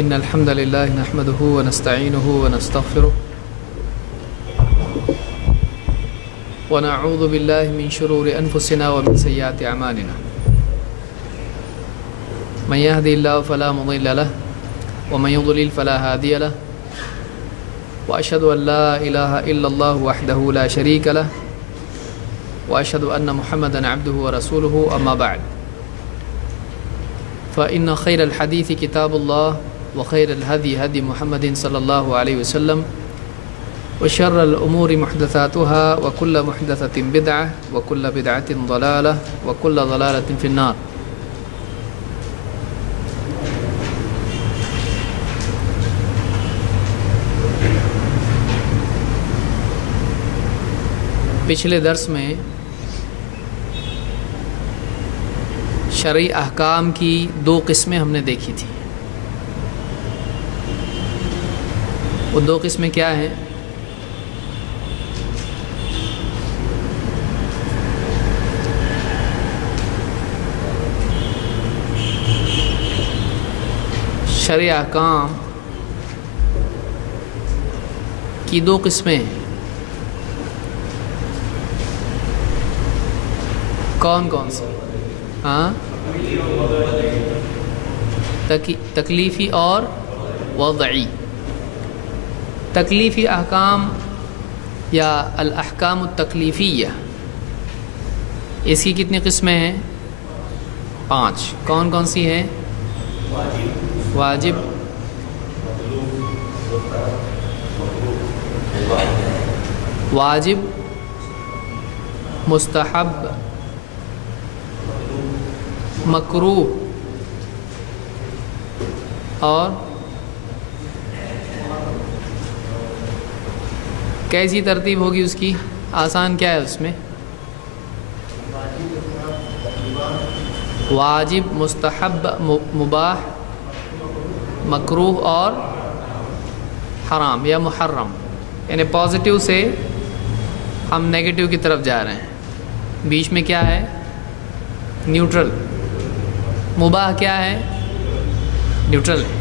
إن الحمد لله نحمده ونستعينه ونستغفره ونعوذ بالله من شرور أنفسنا ومن سيئات أعمالنا من يهدي الله فلا مضل له ومن يضلل فلا هادي له وأشهد أن لا إله إلا الله وحده لا شريك له وأشهد أن محمدا عبده ورسوله أما بعد فإن خير الحديث كتاب الله وخير الهدي هدي محمد صلى الله عليه وسلم وشر الأمور محدثاتها وكل محدثة بدعة وكل بدعة ضلالة وكل ضلالة في النار. پچھلے درس میں شرعی احکام کی دو قسمیں ہم نے دیکھی تھی. وہ دو قسمیں کیا ہیں؟ شرعی احکام کی دو قسمیں ہیں. کون کون سی؟ تکلیفی اور وضعی. تکلیفی احکام یا الاحکام التکلیفیہ، اس کی کتنی قسمیں ہیں؟ 5. کون کون سی ہیں؟ واجب، واجب، مستحب، مکروہ اور کیسی ترتیب ہوگی اس کی؟ آسان کیا ہے اس میں؟ واجب، مستحب، مباح، مکروہ اور حرام یا محرم. یعنی پازیٹیو سے ہم نیگیٹو کی طرف جا رہے ہیں. بیچ میں کیا ہے؟ نیوٹرل. مباح کیا ہے؟ نیوٹرل ہے.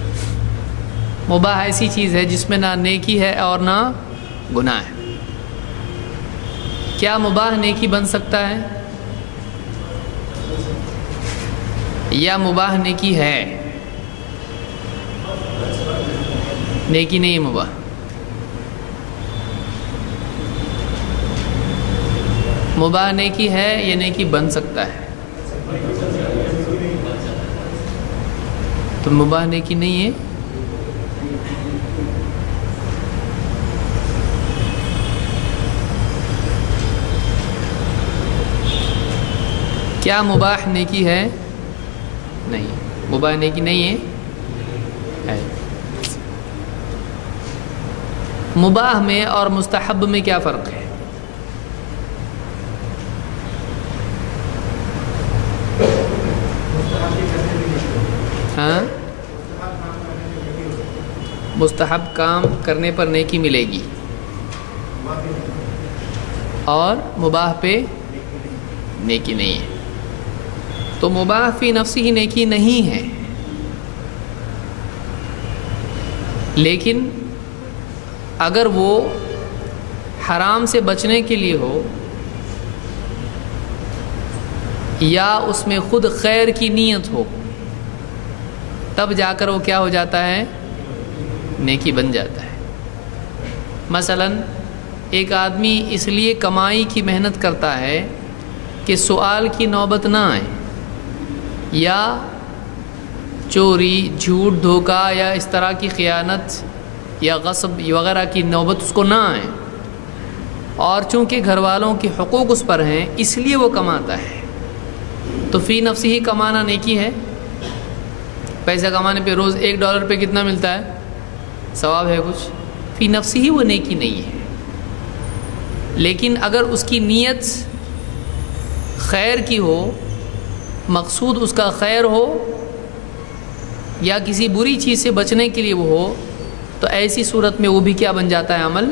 مباح ایسی چیز ہے جس میں نہ نیکی ہے اور نہ گناہ ہے. کیا مباح نیکی بن سکتا ہے؟ یا مباح نیکی ہے؟ نیکی نہیں مباح. مباح نیکی ہے یا نیکی بن سکتا ہے؟ تو مباح نیکی نہیں ہے. کیا مباح نیکی ہے؟ نہیں، مباح نیکی نہیں ہے. مباح میں اور مستحب میں کیا فرق ہے؟ ہاں، مستحب کام کرنے پر نیکی ملے گی اور مباح پہ نیکی نہیں ہے. تو مباح فی نفسی ہی نیکی نہیں ہے، لیکن اگر وہ حرام سے بچنے کے لیے ہو یا اس میں خود خیر کی نیت ہو تب جا کر وہ کیا ہو جاتا ہے؟ نیکی بن جاتا ہے. مثلا ایک آدمی اس لیے کمائی کی محنت کرتا ہے کہ سوال کی نوبت نہ آئے، یا چوری، جھوٹ، دھوکہ یا اس طرح کی خیانت یا غصب وغیرہ کی نوبت اس کو نہ آئے، اور چونکہ گھر والوں کے حقوق اس پر ہیں اس لیے وہ کماتا ہے. تو فی نفسی ہی کمانا نیکی ہے. پیسہ کمانے پہ روز $1 پہ کتنا ملتا ہے؟ ثواب ہے کچھ. فی نفسی ہی وہ نیکی نہیں ہے. لیکن اگر اس کی نیت خیر کی ہو، مقصود اس کا خیر ہو یا کسی بری چیز سے بچنے کے لیے وہ ہو، تو ایسی صورت میں وہ بھی کیا بن جاتا ہے؟ عمل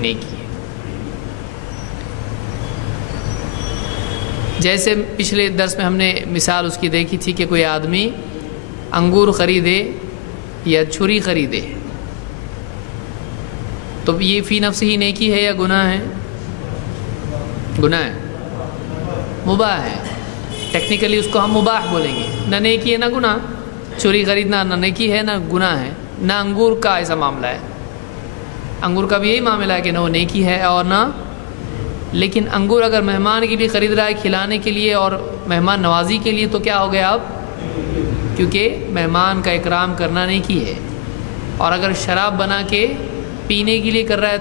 نیکی. جیسے پچھلے درس میں ہم نے مثال اس کی دیکھی تھی کہ کوئی آدمی انگور خریدے یا چھری خریدے تو یہ فی نفس ہی نیکی ہے یا گناہ ہے؟ گناہ ہے، مباح ہے. ٹیکنیکلی اس کو ہم مباح بولیں گے. نہ نیکی ہے نہ گناہ. چھری خریدنا نہ نیکی ہے نہ گناہ ہے. نہ انگور کا ایسا معاملہ ہے. انگور کا بھی یہی معاملہ ہے کہ نہ وہ نیکی ہے اور نہ. لیکن انگور اگر مہمان کے لیے خرید رہا ہے کھلانے کے لیے اور مہمان نوازی کے لیے تو کیا ہو گیا اب؟ کیونکہ مہمان کا اکرام کرنا نیکی ہے. اور اگر شراب بنا کے پینے کے لیے کر رہا ہے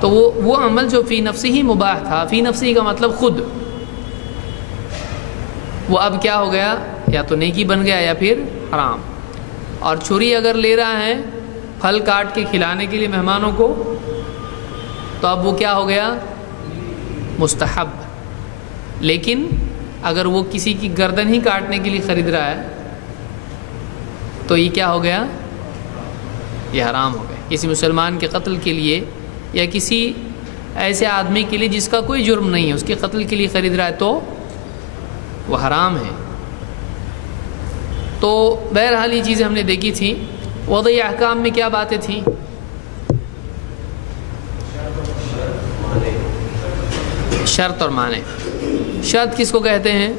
تو وہ عمل جو فی نفسی ہی مباح تھا، فی نفسی کا مطلب خود، وہ اب کیا ہو گیا؟ یا تو نیکی بن گیا یا پھر حرام. اور چھری اگر لے رہا ہے پھل کاٹ کے کھلانے کے لیے مہمانوں کو تو اب وہ کیا ہو گیا؟ مستحب. لیکن اگر وہ کسی کی گردن ہی کاٹنے کے لیے خرید رہا ہے تو یہ کیا ہو گیا؟ یہ حرام ہو گیا. کسی مسلمان کے قتل کے لیے یا کسی ایسے آدمی کے لیے جس کا کوئی جرم نہیں ہے اس کے قتل کے لیے خرید رہا ہے تو وہ حرام ہے. تو بہرحال یہ چیزیں ہم نے دیکھی تھیں. وضعی احکام میں کیا باتیں تھیں؟ شرط اور معنی. شرط کس کو کہتے ہیں؟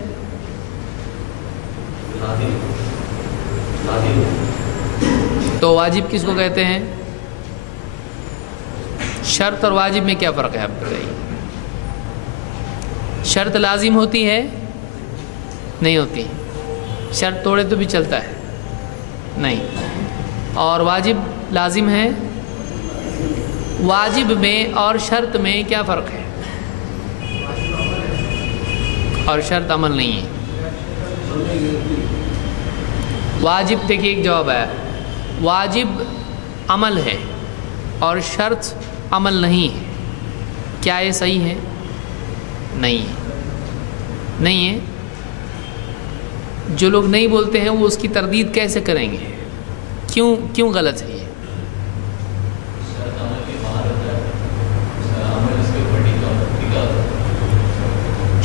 تو واجب کس کو کہتے ہیں؟ شرط اور واجب میں کیا فرق ہے آپ بتائیے؟ شرط لازم ہوتی ہے؟ نہیں ہوتی. شرط توڑے تو بھی چلتا ہے؟ نہیں. اور واجب لازم ہے؟ واجب میں اور شرط میں کیا فرق ہے؟ اور شرط عمل نہیں ہے. واجب دیکھیے ایک جواب ہے، واجب عمل ہے اور شرط عمل نہیں ہے. کیا یہ صحیح ہے؟ نہیں ہے. نہیں ہے. جو لوگ نہیں بولتے ہیں وہ اس کی تردید کیسے کریں گے؟ کیوں غلط ہے یہ؟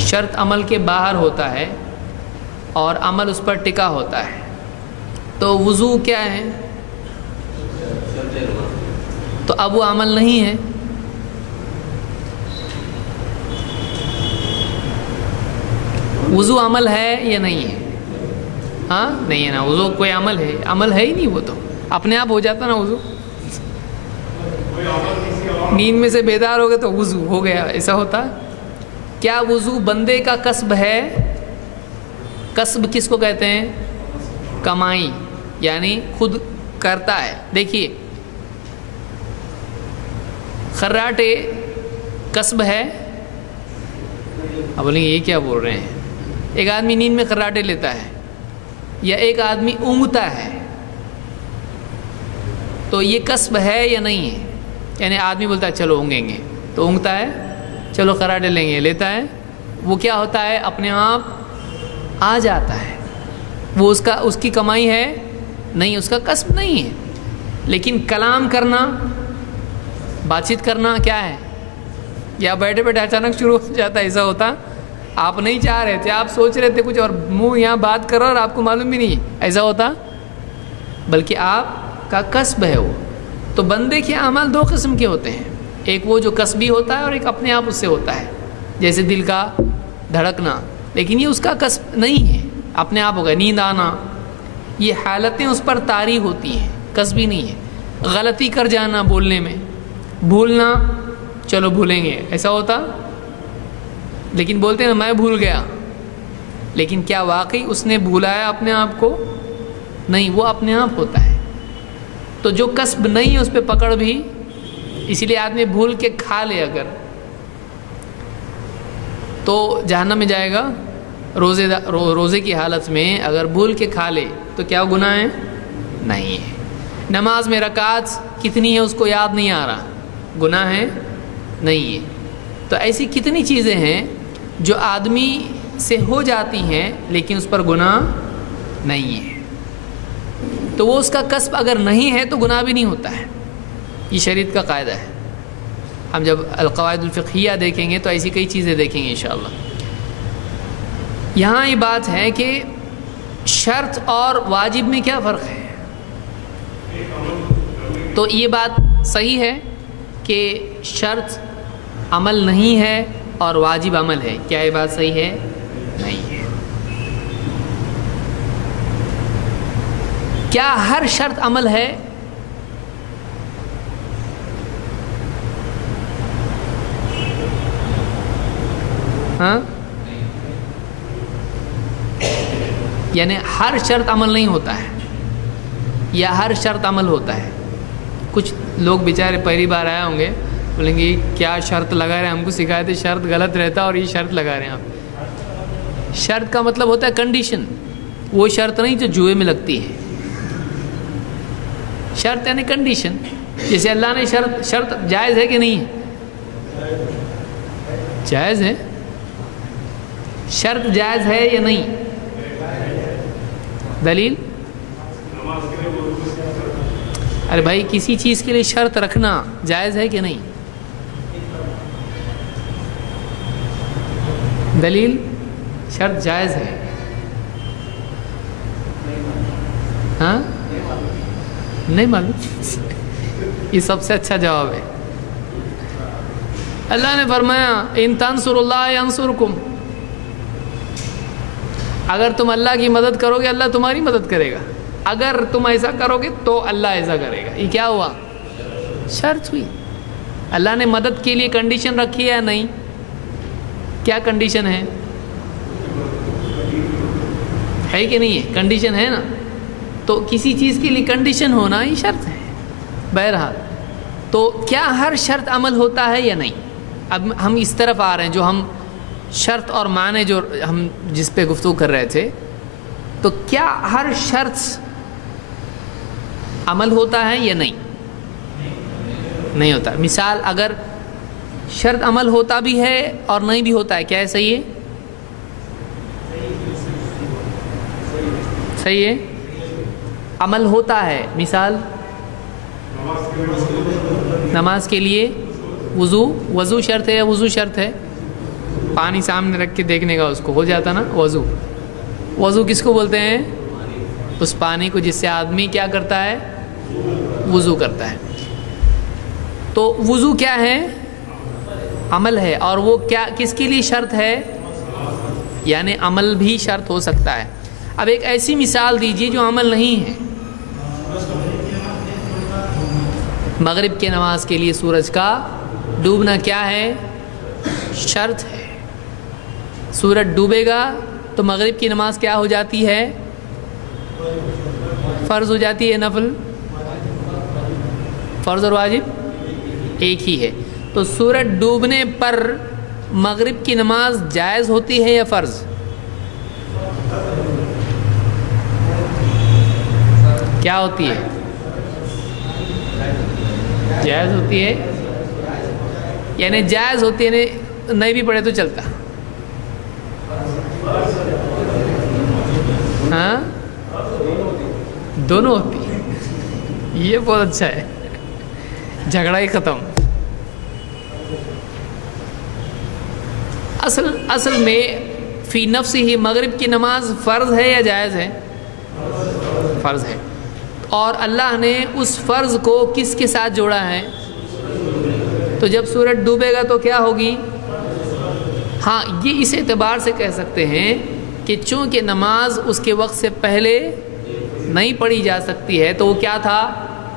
شرط عمل کے باہر ہوتا ہے اور عمل اس پر ٹکا ہوتا ہے. تو وضو کیا ہے؟ تو اب وہ عمل نہیں ہے. وضو عمل ہے یا نہیں ہے؟ ہاں نہیں ہے نا. وضو کوئی عمل ہے؟ عمل ہے ہی نہیں. وہ تو اپنے آپ ہو جاتا نا وضو. نیند میں سے بیدار ہو گئے تو وضو ہو گیا، ایسا ہوتا؟ کیا وضو بندے کا کسب ہے؟ کسب کس کو کہتے ہیں؟ کمائی، یعنی خود کرتا ہے. دیکھیے خراٹے کسب ہے؟ اب بولیں گے یہ کیا بول رہے ہیں؟ ایک آدمی نیند میں خراٹے لیتا ہے یا ایک آدمی اونگتا ہے تو یہ کسب ہے یا نہیں ہے؟ یعنی آدمی بولتا ہے چلو اونگیں گے تو اونگتا ہے، چلو خراٹے لیں گے لیتا ہے. وہ کیا ہوتا ہے؟ اپنے آپ آ جاتا ہے. وہ اس کی کمائی ہے نہیں، اس کا کسب نہیں ہے. لیکن کلام کرنا، بات چیت کرنا کیا ہے؟ یا بیٹھے بیٹھے اچانک شروع ہو جاتا ہے، ایسا ہوتا؟ آپ نہیں چاہ رہے تھے، آپ سوچ رہے تھے کچھ اور منہ یہاں بات کر رہا اور آپ کو معلوم بھی نہیں، ایسا ہوتا؟ بلکہ آپ کا کسب ہے وہ. تو بندے کے اعمال دو قسم کے ہوتے ہیں، ایک وہ جو کسبی ہوتا ہے اور ایک اپنے آپ اس سے ہوتا ہے، جیسے دل کا دھڑکنا. لیکن یہ اس کا کسب نہیں ہے، اپنے آپ ہوگا. نیند آنا، یہ حالتیں اس پر طاری ہوتی ہیں، کسبی نہیں ہے. غلطی کر جانا بولنے میں، بھولنا، چلو بھولیں گے، ایسا ہوتا؟ لیکن بولتے ہیں نا میں بھول گیا، لیکن کیا واقعی اس نے بھولایا اپنے آپ کو؟ نہیں، وہ اپنے آپ ہوتا ہے. تو جو کسب نہیں ہے اس پہ پکڑ بھی، اسی لیے آدمی بھول کے کھا لے اگر تو جہنم میں جائے گا. روزے کی حالت میں اگر بھول کے کھا لے تو کیا گناہ ہے؟ نہیں ہے. نماز میں رکعت کتنی ہے اس کو یاد نہیں آ رہا، گناہ ہے؟ نہیں ہے. تو ایسی کتنی چیزیں ہیں جو آدمی سے ہو جاتی ہیں لیکن اس پر گناہ نہیں ہے. تو وہ اس کا کسب اگر نہیں ہے تو گناہ بھی نہیں ہوتا ہے. یہ شریعت کا قاعدہ ہے. ہم جب القواعد الفقہیہ دیکھیں گے تو ایسی کئی چیزیں دیکھیں گے انشاءاللہ. یہاں یہ بات ہے کہ شرط اور واجب میں کیا فرق ہے؟ تو یہ بات صحیح ہے کہ شرط عمل نہیں ہے اور واجب عمل ہے. کیا یہ بات صحیح ہے؟ نہیں ہے. کیا ہر شرط عمل ہے؟ ہاں، یعنی ہر شرط عمل نہیں ہوتا ہے یا ہر شرط عمل ہوتا ہے؟ کچھ لوگ بیچارے پہلی بار آئے ہوں گے، بولیں گے کیا شرط لگا رہے ہیں، ہم کو سکھائے تھے شرط غلط رہتا اور یہ شرط لگا رہے ہیں آپ. شرط کا مطلب ہوتا ہے کنڈیشن، وہ شرط نہیں جو جوئے میں لگتی ہے. شرط یعنی کنڈیشن. جیسے اللہ نے شرط جائز ہے کہ نہیں ہے؟ جائز ہے. شرط جائز ہے یا نہیں؟ دلیل؟ ارے بھائی کسی چیز کے لیے شرط رکھنا جائز ہے کہ نہیں؟ دلیل؟ شرط جائز ہے. ہاں، نہیں معلوم؟ یہ سب سے اچھا جواب ہے. اللہ نے فرمایا ان تنصروا اللہ ینصرکم، اگر تم اللہ کی مدد کرو گے اللہ تمہاری مدد کرے گا، اگر تم ایسا کرو گے تو اللہ ایسا کرے گا. یہ کیا ہوا؟ شرط ہوئی. اللہ نے مدد کے لیے کنڈیشن رکھی ہے یا نہیں؟ کیا کنڈیشن ہے کہ نہیں ہے؟ کنڈیشن ہے نا. تو کسی چیز کے لیے کنڈیشن ہونا یہ شرط ہے. بہرحال تو کیا ہر شرط عمل ہوتا ہے یا نہیں؟ اب ہم اس طرف آ رہے ہیں جو ہم شرط اور معنی جو ہم جس پہ گفتگو کر رہے تھے. تو کیا ہر شرط عمل ہوتا ہے یا نہیں؟ نہیں ہوتا. مثال اگر شرط عمل ہوتا بھی ہے اور نہیں بھی ہوتا ہے، کیا ہے؟ صحیح ہے؟ صحیح ہے. عمل ہوتا ہے. مثال نماز کے لیے وضو شرط ہے یا وضو شرط ہے؟ پانی سامنے رکھ کے دیکھنے کا اس کو ہو جاتا نا وضو کس کو بولتے ہیں؟ اس پانی کو جس سے آدمی کیا کرتا ہے؟ وضو کرتا ہے. تو وضو کیا ہے؟ عمل ہے. اور وہ کیا کس کے لیے شرط ہے؟ یعنی عمل بھی شرط ہو سکتا ہے. اب ایک ایسی مثال دیجیے جو عمل نہیں ہے. مغرب کی نماز کے لیے سورج کا ڈوبنا کیا ہے؟ شرط ہے. سورج ڈوبے گا تو مغرب کی نماز کیا ہو جاتی ہے؟ فرض ہو جاتی ہے. نفل؟ فرض اور واجب ایک ہی ہے. تو سورج ڈوبنے پر مغرب کی نماز جائز ہوتی ہے یا فرض؟ کیا ہوتی ہے؟ جائز ہوتی ہے. یعنی جائز ہوتی ہے، نہیں بھی پڑھے تو چلتا. ہاں، دونوں ہوتی ہے. یہ بہت اچھا ہے. جھگڑا ہی ختم. اصل میں فی نفس ہی مغرب کی نماز فرض ہے یا جائز ہے؟ فرض ہے. اور اللہ نے اس فرض کو کس کے ساتھ جوڑا ہے؟ تو جب سورج ڈوبے گا تو کیا ہوگی؟ ہاں، یہ اس اعتبار سے کہہ سکتے ہیں کہ چونکہ نماز اس کے وقت سے پہلے نہیں پڑھی جا سکتی ہے تو وہ کیا تھا؟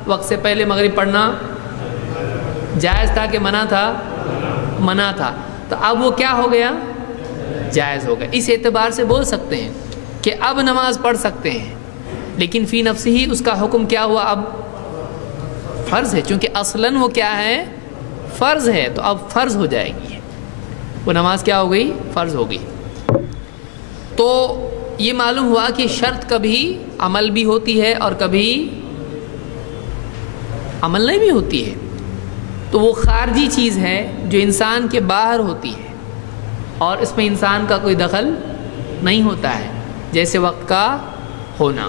وقت سے پہلے مغرب پڑھنا جائز تھا کہ منع تھا؟ منع تھا. تو اب وہ کیا ہو گیا؟ جائز ہو گیا. اس اعتبار سے بول سکتے ہیں کہ اب نماز پڑھ سکتے ہیں، لیکن فی نفس ہی اس کا حکم کیا ہوا؟ اب فرض ہے. چونکہ اصلاً وہ کیا ہے؟ فرض ہے. تو اب فرض ہو جائے گی. وہ نماز کیا ہو گئی؟ فرض ہو گئی. تو یہ معلوم ہوا کہ شرط کبھی عمل بھی ہوتی ہے اور کبھی عمل نہیں بھی ہوتی ہے. تو وہ خارجی چیز ہے جو انسان کے باہر ہوتی ہے اور اس میں انسان کا کوئی دخل نہیں ہوتا ہے. جیسے وقت کا ہونا.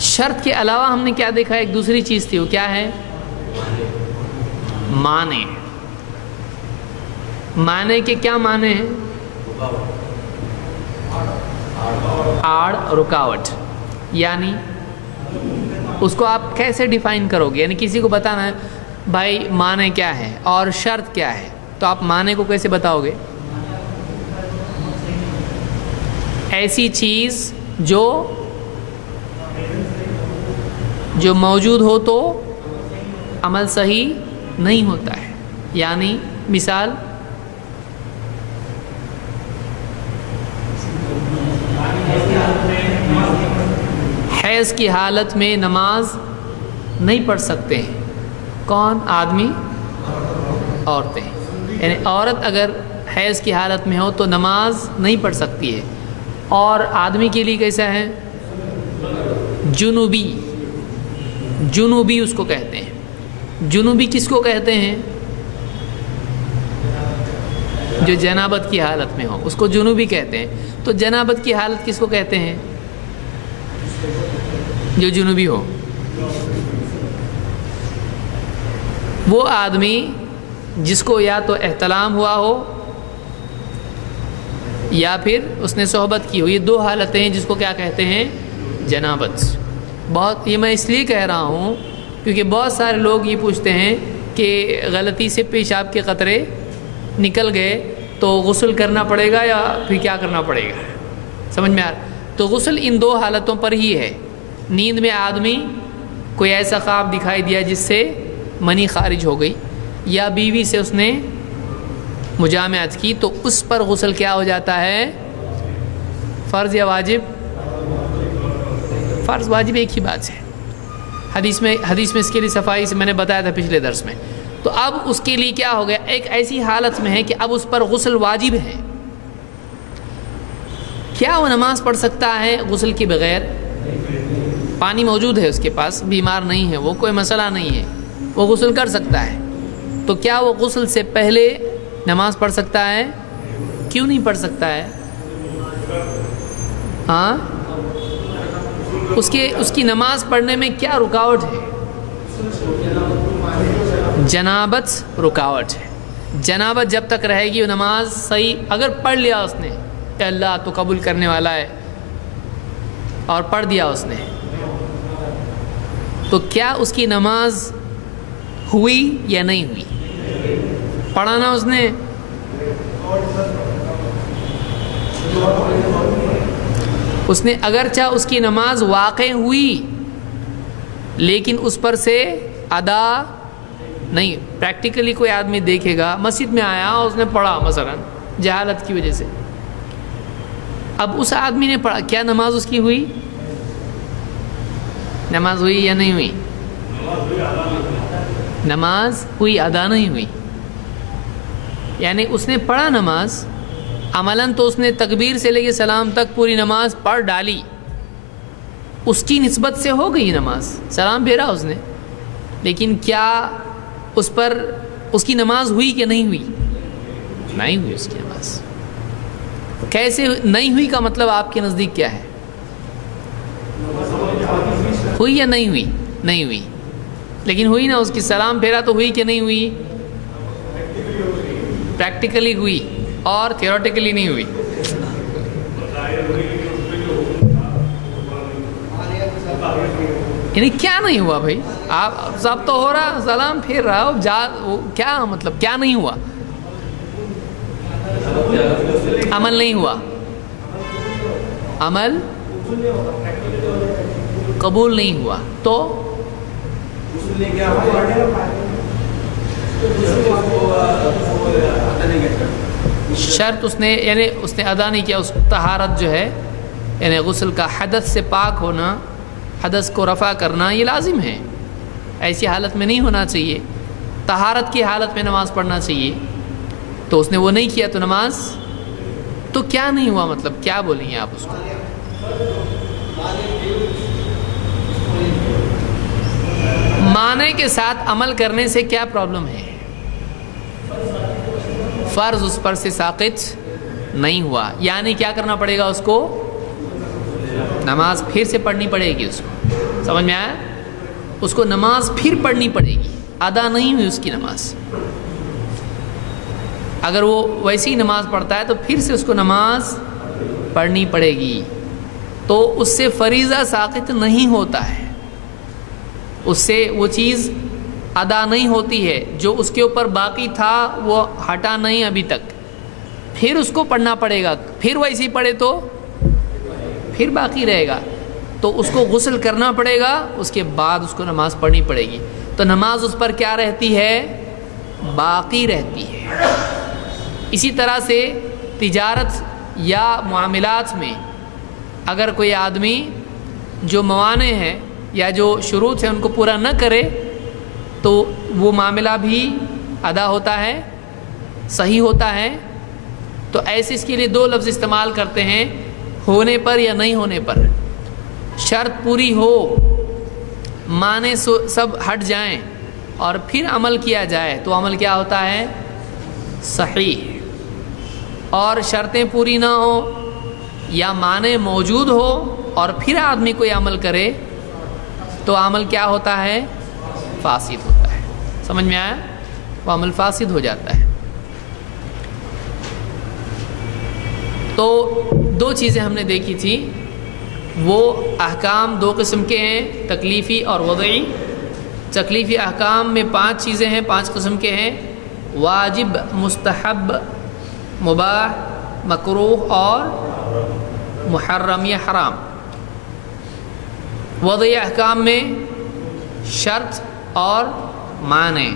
شرط کے علاوہ ہم نے کیا دیکھا؟ ایک دوسری چیز تھی. وہ کیا ہے؟ معنی. معنی کے کیا معنی ہیں؟ آڑ، رکاوٹ. یعنی اس کو آپ کیسے ڈیفائن کرو گے؟ یعنی کسی کو بتانا ہے بھائی معنی کیا ہے اور شرط کیا ہے، تو آپ معنی کو کیسے بتاؤ گے؟ ایسی چیز جو موجود ہو تو عمل صحیح نہیں ہوتا ہے. یعنی مثال، حیض کی حالت میں نماز نہیں پڑھ سکتے ہیں. کون؟ آدمی، عورتیں. یعنی عورت اگر حیض کی حالت میں ہو تو نماز نہیں پڑھ سکتی ہے. اور آدمی کے لیے کیسا ہے؟ جنوبی اس کو کہتے ہیں. جنوبی کس کو کہتے ہیں؟ جو جنابت کی حالت میں ہو اس کو جنوبی کہتے ہیں. تو جنابت کی حالت کس کو کہتے ہیں؟ جو جنوبی ہو. وہ آدمی جس کو یا تو احتلام ہوا ہو یا پھر اس نے صحبت کی ہو. یہ دو حالتیں ہیں جس کو کیا کہتے ہیں؟ جنابت. یہ میں اس لیے کہہ رہا ہوں کیونکہ بہت سارے لوگ یہ پوچھتے ہیں کہ غلطی سے پیشاب کے قطرے نکل گئے تو غسل کرنا پڑے گا یا پھر کیا کرنا پڑے گا؟ سمجھ میں آ رہا؟ تو غسل ان دو حالتوں پر ہی ہے. نیند میں آدمی کوئی ایسا خواب دکھائی دیا جس سے منی خارج ہو گئی، یا بیوی سے اس نے مجامعت کی، تو اس پر غسل کیا ہو جاتا ہے؟ فرض یا واجب؟ فرض واجب ایک ہی بات ہے. حدیث میں اس کے لیے صفائی سے میں نے بتایا تھا پچھلے درس میں. تو اب اس کے لیے کیا ہو گیا؟ ایک ایسی حالت میں ہے کہ اب اس پر غسل واجب ہے. کیا وہ نماز پڑھ سکتا ہے غسل کے بغیر؟ پانی موجود ہے اس کے پاس، بیمار نہیں ہے وہ، کوئی مسئلہ نہیں ہے، وہ غسل کر سکتا ہے. تو کیا وہ غسل سے پہلے نماز پڑھ سکتا ہے؟ کیوں نہیں پڑھ سکتا ہے؟ ہاں، اس کی نماز پڑھنے میں کیا رکاوٹ ہے؟ جنابت رکاوٹ ہے. جنابت جب تک رہے گی وہ نماز صحیح. اگر پڑھ لیا اس نے، اے اللہ تو قبول کرنے والا ہے، اور پڑھ دیا اس نے، تو کیا اس کی نماز ہوئی یا نہیں ہوئی؟ پڑھا نا اس نے. اس نے اگرچہ اس کی نماز واقع ہوئی لیکن اس پر سے ادا نہیں. پریکٹیکلی کوئی آدمی دیکھے گا، مسجد میں آیا اس نے پڑھا مثلا جہالت کی وجہ سے، اب اس آدمی نے پڑھا، کیا نماز اس کی ہوئی؟ نماز ہوئی یا نہیں ہوئی؟ نماز ہوئی، ادا نہیں ہوئی. یعنی اس نے پڑھا نماز، عملاً تو اس نے تکبیر سے لے کے سلام تک پوری نماز پڑھ ڈالی، اس کی نسبت سے ہو گئی نماز، سلام پھیرا اس نے، لیکن کیا اس پر اس کی نماز ہوئی کہ نہیں ہوئی؟ نہیں ہوئی اس کی نماز. کیسے نہیں ہوئی کا مطلب آپ کے نزدیک کیا ہے؟ ہوئی یا نہیں ہوئی؟ نہیں ہوئی. لیکن ہوئی نا، اس کی سلام پھیرا تو ہوئی کہ نہیں ہوئی؟ پریکٹیکلی ہوئی اور تھیوریٹیکلی نہیں ہوئی. یعنی کیا نہیں ہوا بھائی؟ آپ سب تو ہو رہا، سلام پھیر رہا ہو، کیا مطلب کیا نہیں ہوا؟ عمل نہیں ہوا، عمل قبول نہیں ہوا. تو شرط اس نے ادا نہیں کیا. اس طہارت جو ہے یعنی غسل کا حدث سے پاک ہونا، حدث کو رفع کرنا، یہ لازم ہے. ایسی حالت میں نہیں ہونا چاہیے، طہارت کی حالت میں نماز پڑھنا چاہیے. تو اس نے وہ نہیں کیا تو نماز تو کیا نہیں ہوا؟ مطلب کیا بولیں گے آپ اس کو؟ معنی کے ساتھ عمل کرنے سے کیا پرابلم ہے؟ فرض اس پر سے ساقط نہیں ہوا. یعنی کیا کرنا پڑے گا اس کو؟ نماز پھر سے پڑھنی پڑے گی. اس کو سمجھ میں آیا؟ اس کو نماز پھر پڑھنی پڑے گی، ادا نہیں ہوئی اس کی نماز. اگر وہ ویسی نماز پڑھتا ہے تو پھر سے اس کو نماز پڑھنی پڑے گی. تو اس سے فریضہ ساقط نہیں ہوتا ہے. اس سے وہ چیز ادا نہیں ہوتی ہے، جو اس کے اوپر باقی تھا وہ ہٹا نہیں ابھی تک، پھر اس کو پڑھنا پڑے گا، پھر ویسے ہی پڑھے تو پھر باقی رہے گا، تو اس کو غسل کرنا پڑے گا، اس کے بعد اس کو نماز پڑھنی پڑے گی، تو نماز اس پر کیا رہتی ہے؟ باقی رہتی ہے۔ اسی طرح سے تجارت یا معاملات میں اگر کوئی آدمی جو موانع ہیں یا جو شروط ہیں ان کو پورا نہ کرے تو وہ معاملہ بھی ادا ہوتا ہے، صحیح ہوتا ہے۔ تو ایسے اس کے لیے دو لفظ استعمال کرتے ہیں، ہونے پر یا نہیں ہونے پر۔ شرط پوری ہو، معنی سب ہٹ جائیں اور پھر عمل کیا جائے تو عمل کیا ہوتا ہے؟ صحیح۔ اور شرطیں پوری نہ ہوں یا معنی موجود ہو اور پھر آدمی کوئی عمل کرے تو عمل کیا ہوتا ہے؟ فاسد ہوتا ہے۔ سمجھ میں آیا؟ وہ عمل فاسد ہو جاتا ہے۔ تو دو چیزیں ہم نے دیکھی تھی، وہ احکام دو قسم کے ہیں، تکلیفی اور وضعی۔ تکلیفی احکام میں 5 چیزیں ہیں، 5 قسم کے ہیں، واجب، مستحب، مباح، مکروہ اور محرم یا حرام۔ وضعی احکام میں شرط اور معنی۔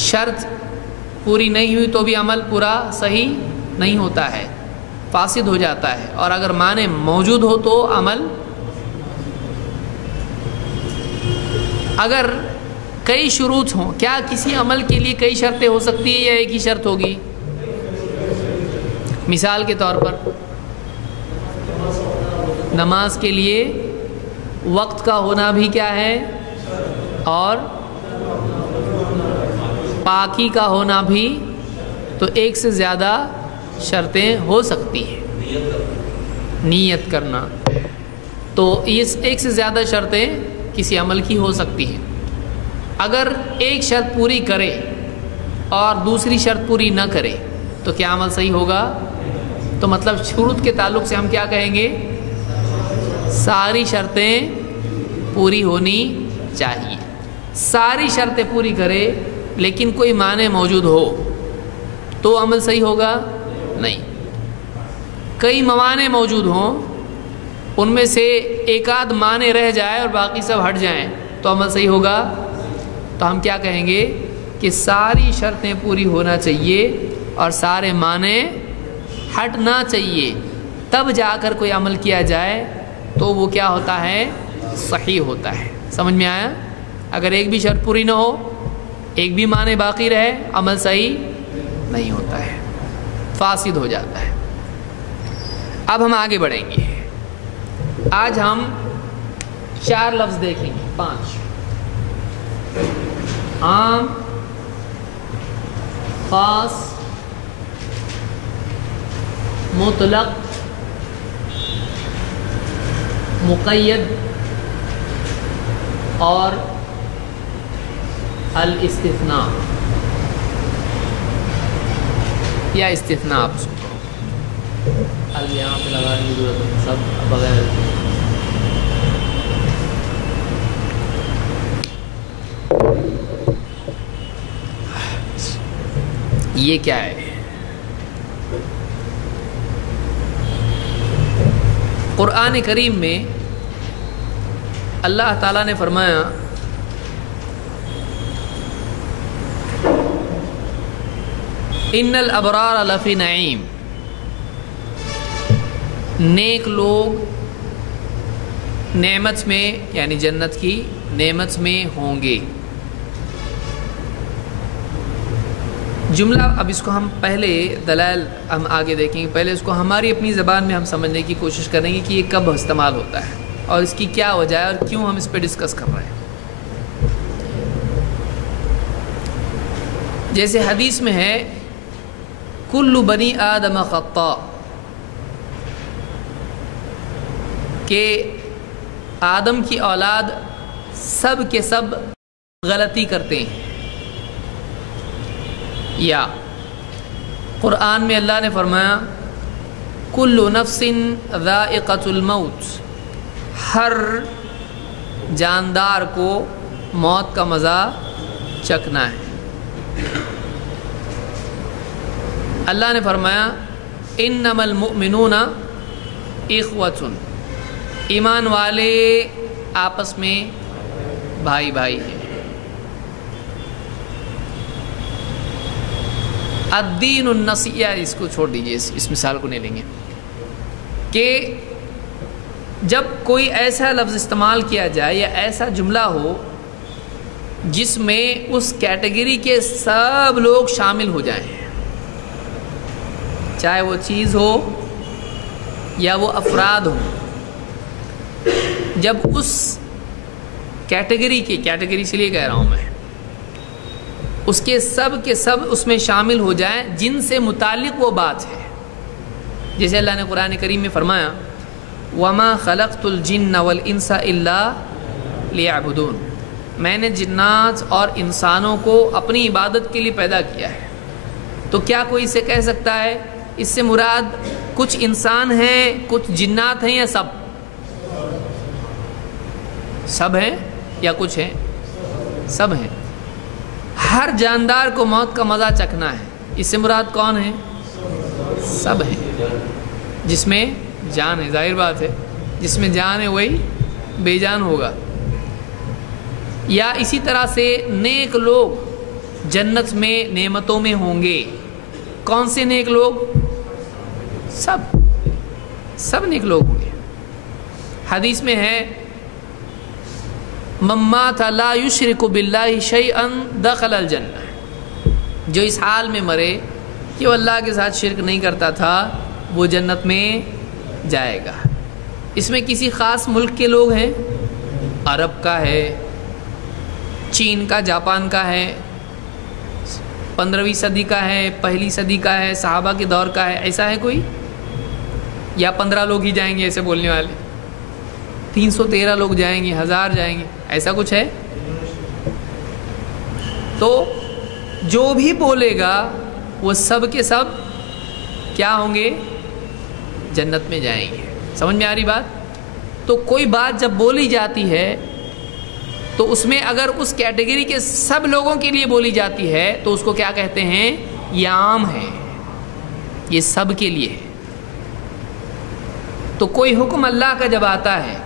شرط پوری نہیں ہوئی تو بھی عمل پورا صحیح نہیں ہوتا ہے، فاسد ہو جاتا ہے، اور اگر معنی موجود ہو تو عمل۔ اگر کئی شروط ہوں، کیا کسی عمل کے لیے کئی شرطیں ہو سکتی ہیں یا ایک ہی شرط ہوگی؟ مثال کے طور پر نماز کے لیے وقت کا ہونا بھی کیا ہے، اور پاکی کا ہونا بھی، تو ایک سے زیادہ شرطیں ہو سکتی ہیں۔ نیت کرنا، تو یہ ایک سے زیادہ شرطیں کسی عمل کی ہو سکتی ہیں۔ اگر ایک شرط پوری کرے اور دوسری شرط پوری نہ کرے تو کیا عمل صحیح ہوگا؟ تو مطلب شروط کے تعلق سے ہم کیا کہیں گے؟ ساری شرطیں پوری ہونی چاہیے۔ ساری شرطیں پوری کرے لیکن کوئی معنی موجود ہو تو عمل صحیح ہوگا؟ نہیں۔ کئی موانع موجود ہوں، ان میں سے ایک آدھ معنی رہ جائے اور باقی سب ہٹ جائیں تو عمل صحیح ہوگا؟ تو ہم کیا کہیں گے کہ ساری شرطیں پوری ہونا چاہیے اور سارے معنی ہٹنا چاہیے، تب جا کر کوئی عمل کیا جائے تو وہ کیا ہوتا ہے؟ صحیح ہوتا ہے۔ سمجھ میں آیا؟ اگر ایک بھی شرط پوری نہ ہو، ایک بھی معنی باقی رہے، عمل صحیح نہیں ہوتا ہے، فاسد ہو جاتا ہے۔ اب ہم آگے بڑھیں گے۔ آج ہم 4 لفظ دیکھیں گے، 5: عام، خاص، مطلق، مقید اور الاستثناء یا استثناء آپ اس کو کہو۔ ال یہاں پہ لگانے کی ضرورت ہے، سب بغیر۔ یہ کیا ہے؟ قرآن کریم میں اللہ تعالیٰ نے فرمایا ان الابرار لفی نعیم، نیک لوگ نعمت میں یعنی جنت کی نعمت میں ہوں گے۔ جملہ، اب اس کو ہم پہلے دلائل ہم آگے دیکھیں گے، پہلے اس کو ہماری اپنی زبان میں ہم سمجھنے کی کوشش کریں گے کہ یہ کب استعمال ہوتا ہے اور اس کی کیا وجہ ہے اور کیوں ہم اس پہ ڈسکس کر رہے ہیں۔ جیسے حدیث میں ہے کل بنی آدم خطاء، کہ آدم کی اولاد سب کے سب غلطی کرتے ہیں۔ یا قرآن میں اللہ نے فرمایا کل نفس ذائقۃ الموت، ہر جاندار کو موت کا مزہ چکھنا ہے۔ اللہ نے فرمایا انما المؤمنون اخوۃ، ایمان والے آپس میں بھائی بھائی ہیں۔ الدین النصیحہ، اس کو چھوڑ دیجئے، اس مثال کو نہیں لیں گے، کہ جب کوئی ایسا لفظ استعمال کیا جائے یا ایسا جملہ ہو جس میں اس کیٹیگری کے سب لوگ شامل ہو جائیں، چاہے وہ چیز ہو یا وہ افراد ہوں، جب اس کیٹیگری سے لیے کہہ رہا ہوں میں، اس کے سب اس میں شامل ہو جائیں جن سے متعلق وہ بات ہے، جیسے اللہ نے قرآن کریم میں فرمایا وَمَا خَلَقْتُ الْجِنَّ وَالْإِنسَ إِلَّا لِيَعْبُدُونَ، میں نے جنات اور انسانوں کو اپنی عبادت کے لیے پیدا کیا ہے۔ تو کیا کوئی اسے کہہ سکتا ہے اس سے مراد کچھ انسان ہیں، کچھ جنات ہیں، یا سب ہیں، یا کچھ ہیں؟ سب ہیں۔ ہر جاندار کو موت کا مزہ چکھنا ہے، اس سے مراد کون ہے؟ سب ہیں، جس میں جان ہے، ظاہر بات ہے، جس میں جان ہے وہی بے جان ہوگا۔ یا اسی طرح سے نیک لوگ جنت میں نعمتوں میں ہوں گے۔ کون سے نیک لوگ؟ سب نیک لوگ ہوں گے۔ حدیث میں ہے من مات لا یشرک باللہ شیئا دخل الجنہ، جو اس حال میں مرے کہ وہ اللہ کے ساتھ شرک نہیں کرتا تھا وہ جنت میں جائے گا۔ اس میں کسی خاص ملک کے لوگ ہیں، عرب کا ہے، چین کا، جاپان کا ہے، 15ویں صدی کا ہے، پہلی صدی کا ہے، صحابہ کے دور کا ہے، ایسا ہے کوئی؟ یا 15 لوگ ہی جائیں گے ایسے بولنے والے، 313 لوگ جائیں گے، 1000 جائیں گے، ایسا کچھ ہے؟ تو جو بھی بولے گا وہ سب کے سب کیا ہوں گے؟ جنت میں جائیں گے۔ سمجھ میں آ رہی بات؟ تو کوئی بات جب بولی جاتی ہے تو اس میں اگر اس کیٹیگری کے سب لوگوں کے لیے بولی جاتی ہے تو اس کو کیا کہتے ہیں؟ یہ عام ہے، یہ سب کے لیے ہے۔ تو کوئی حکم اللہ کا جب آتا ہے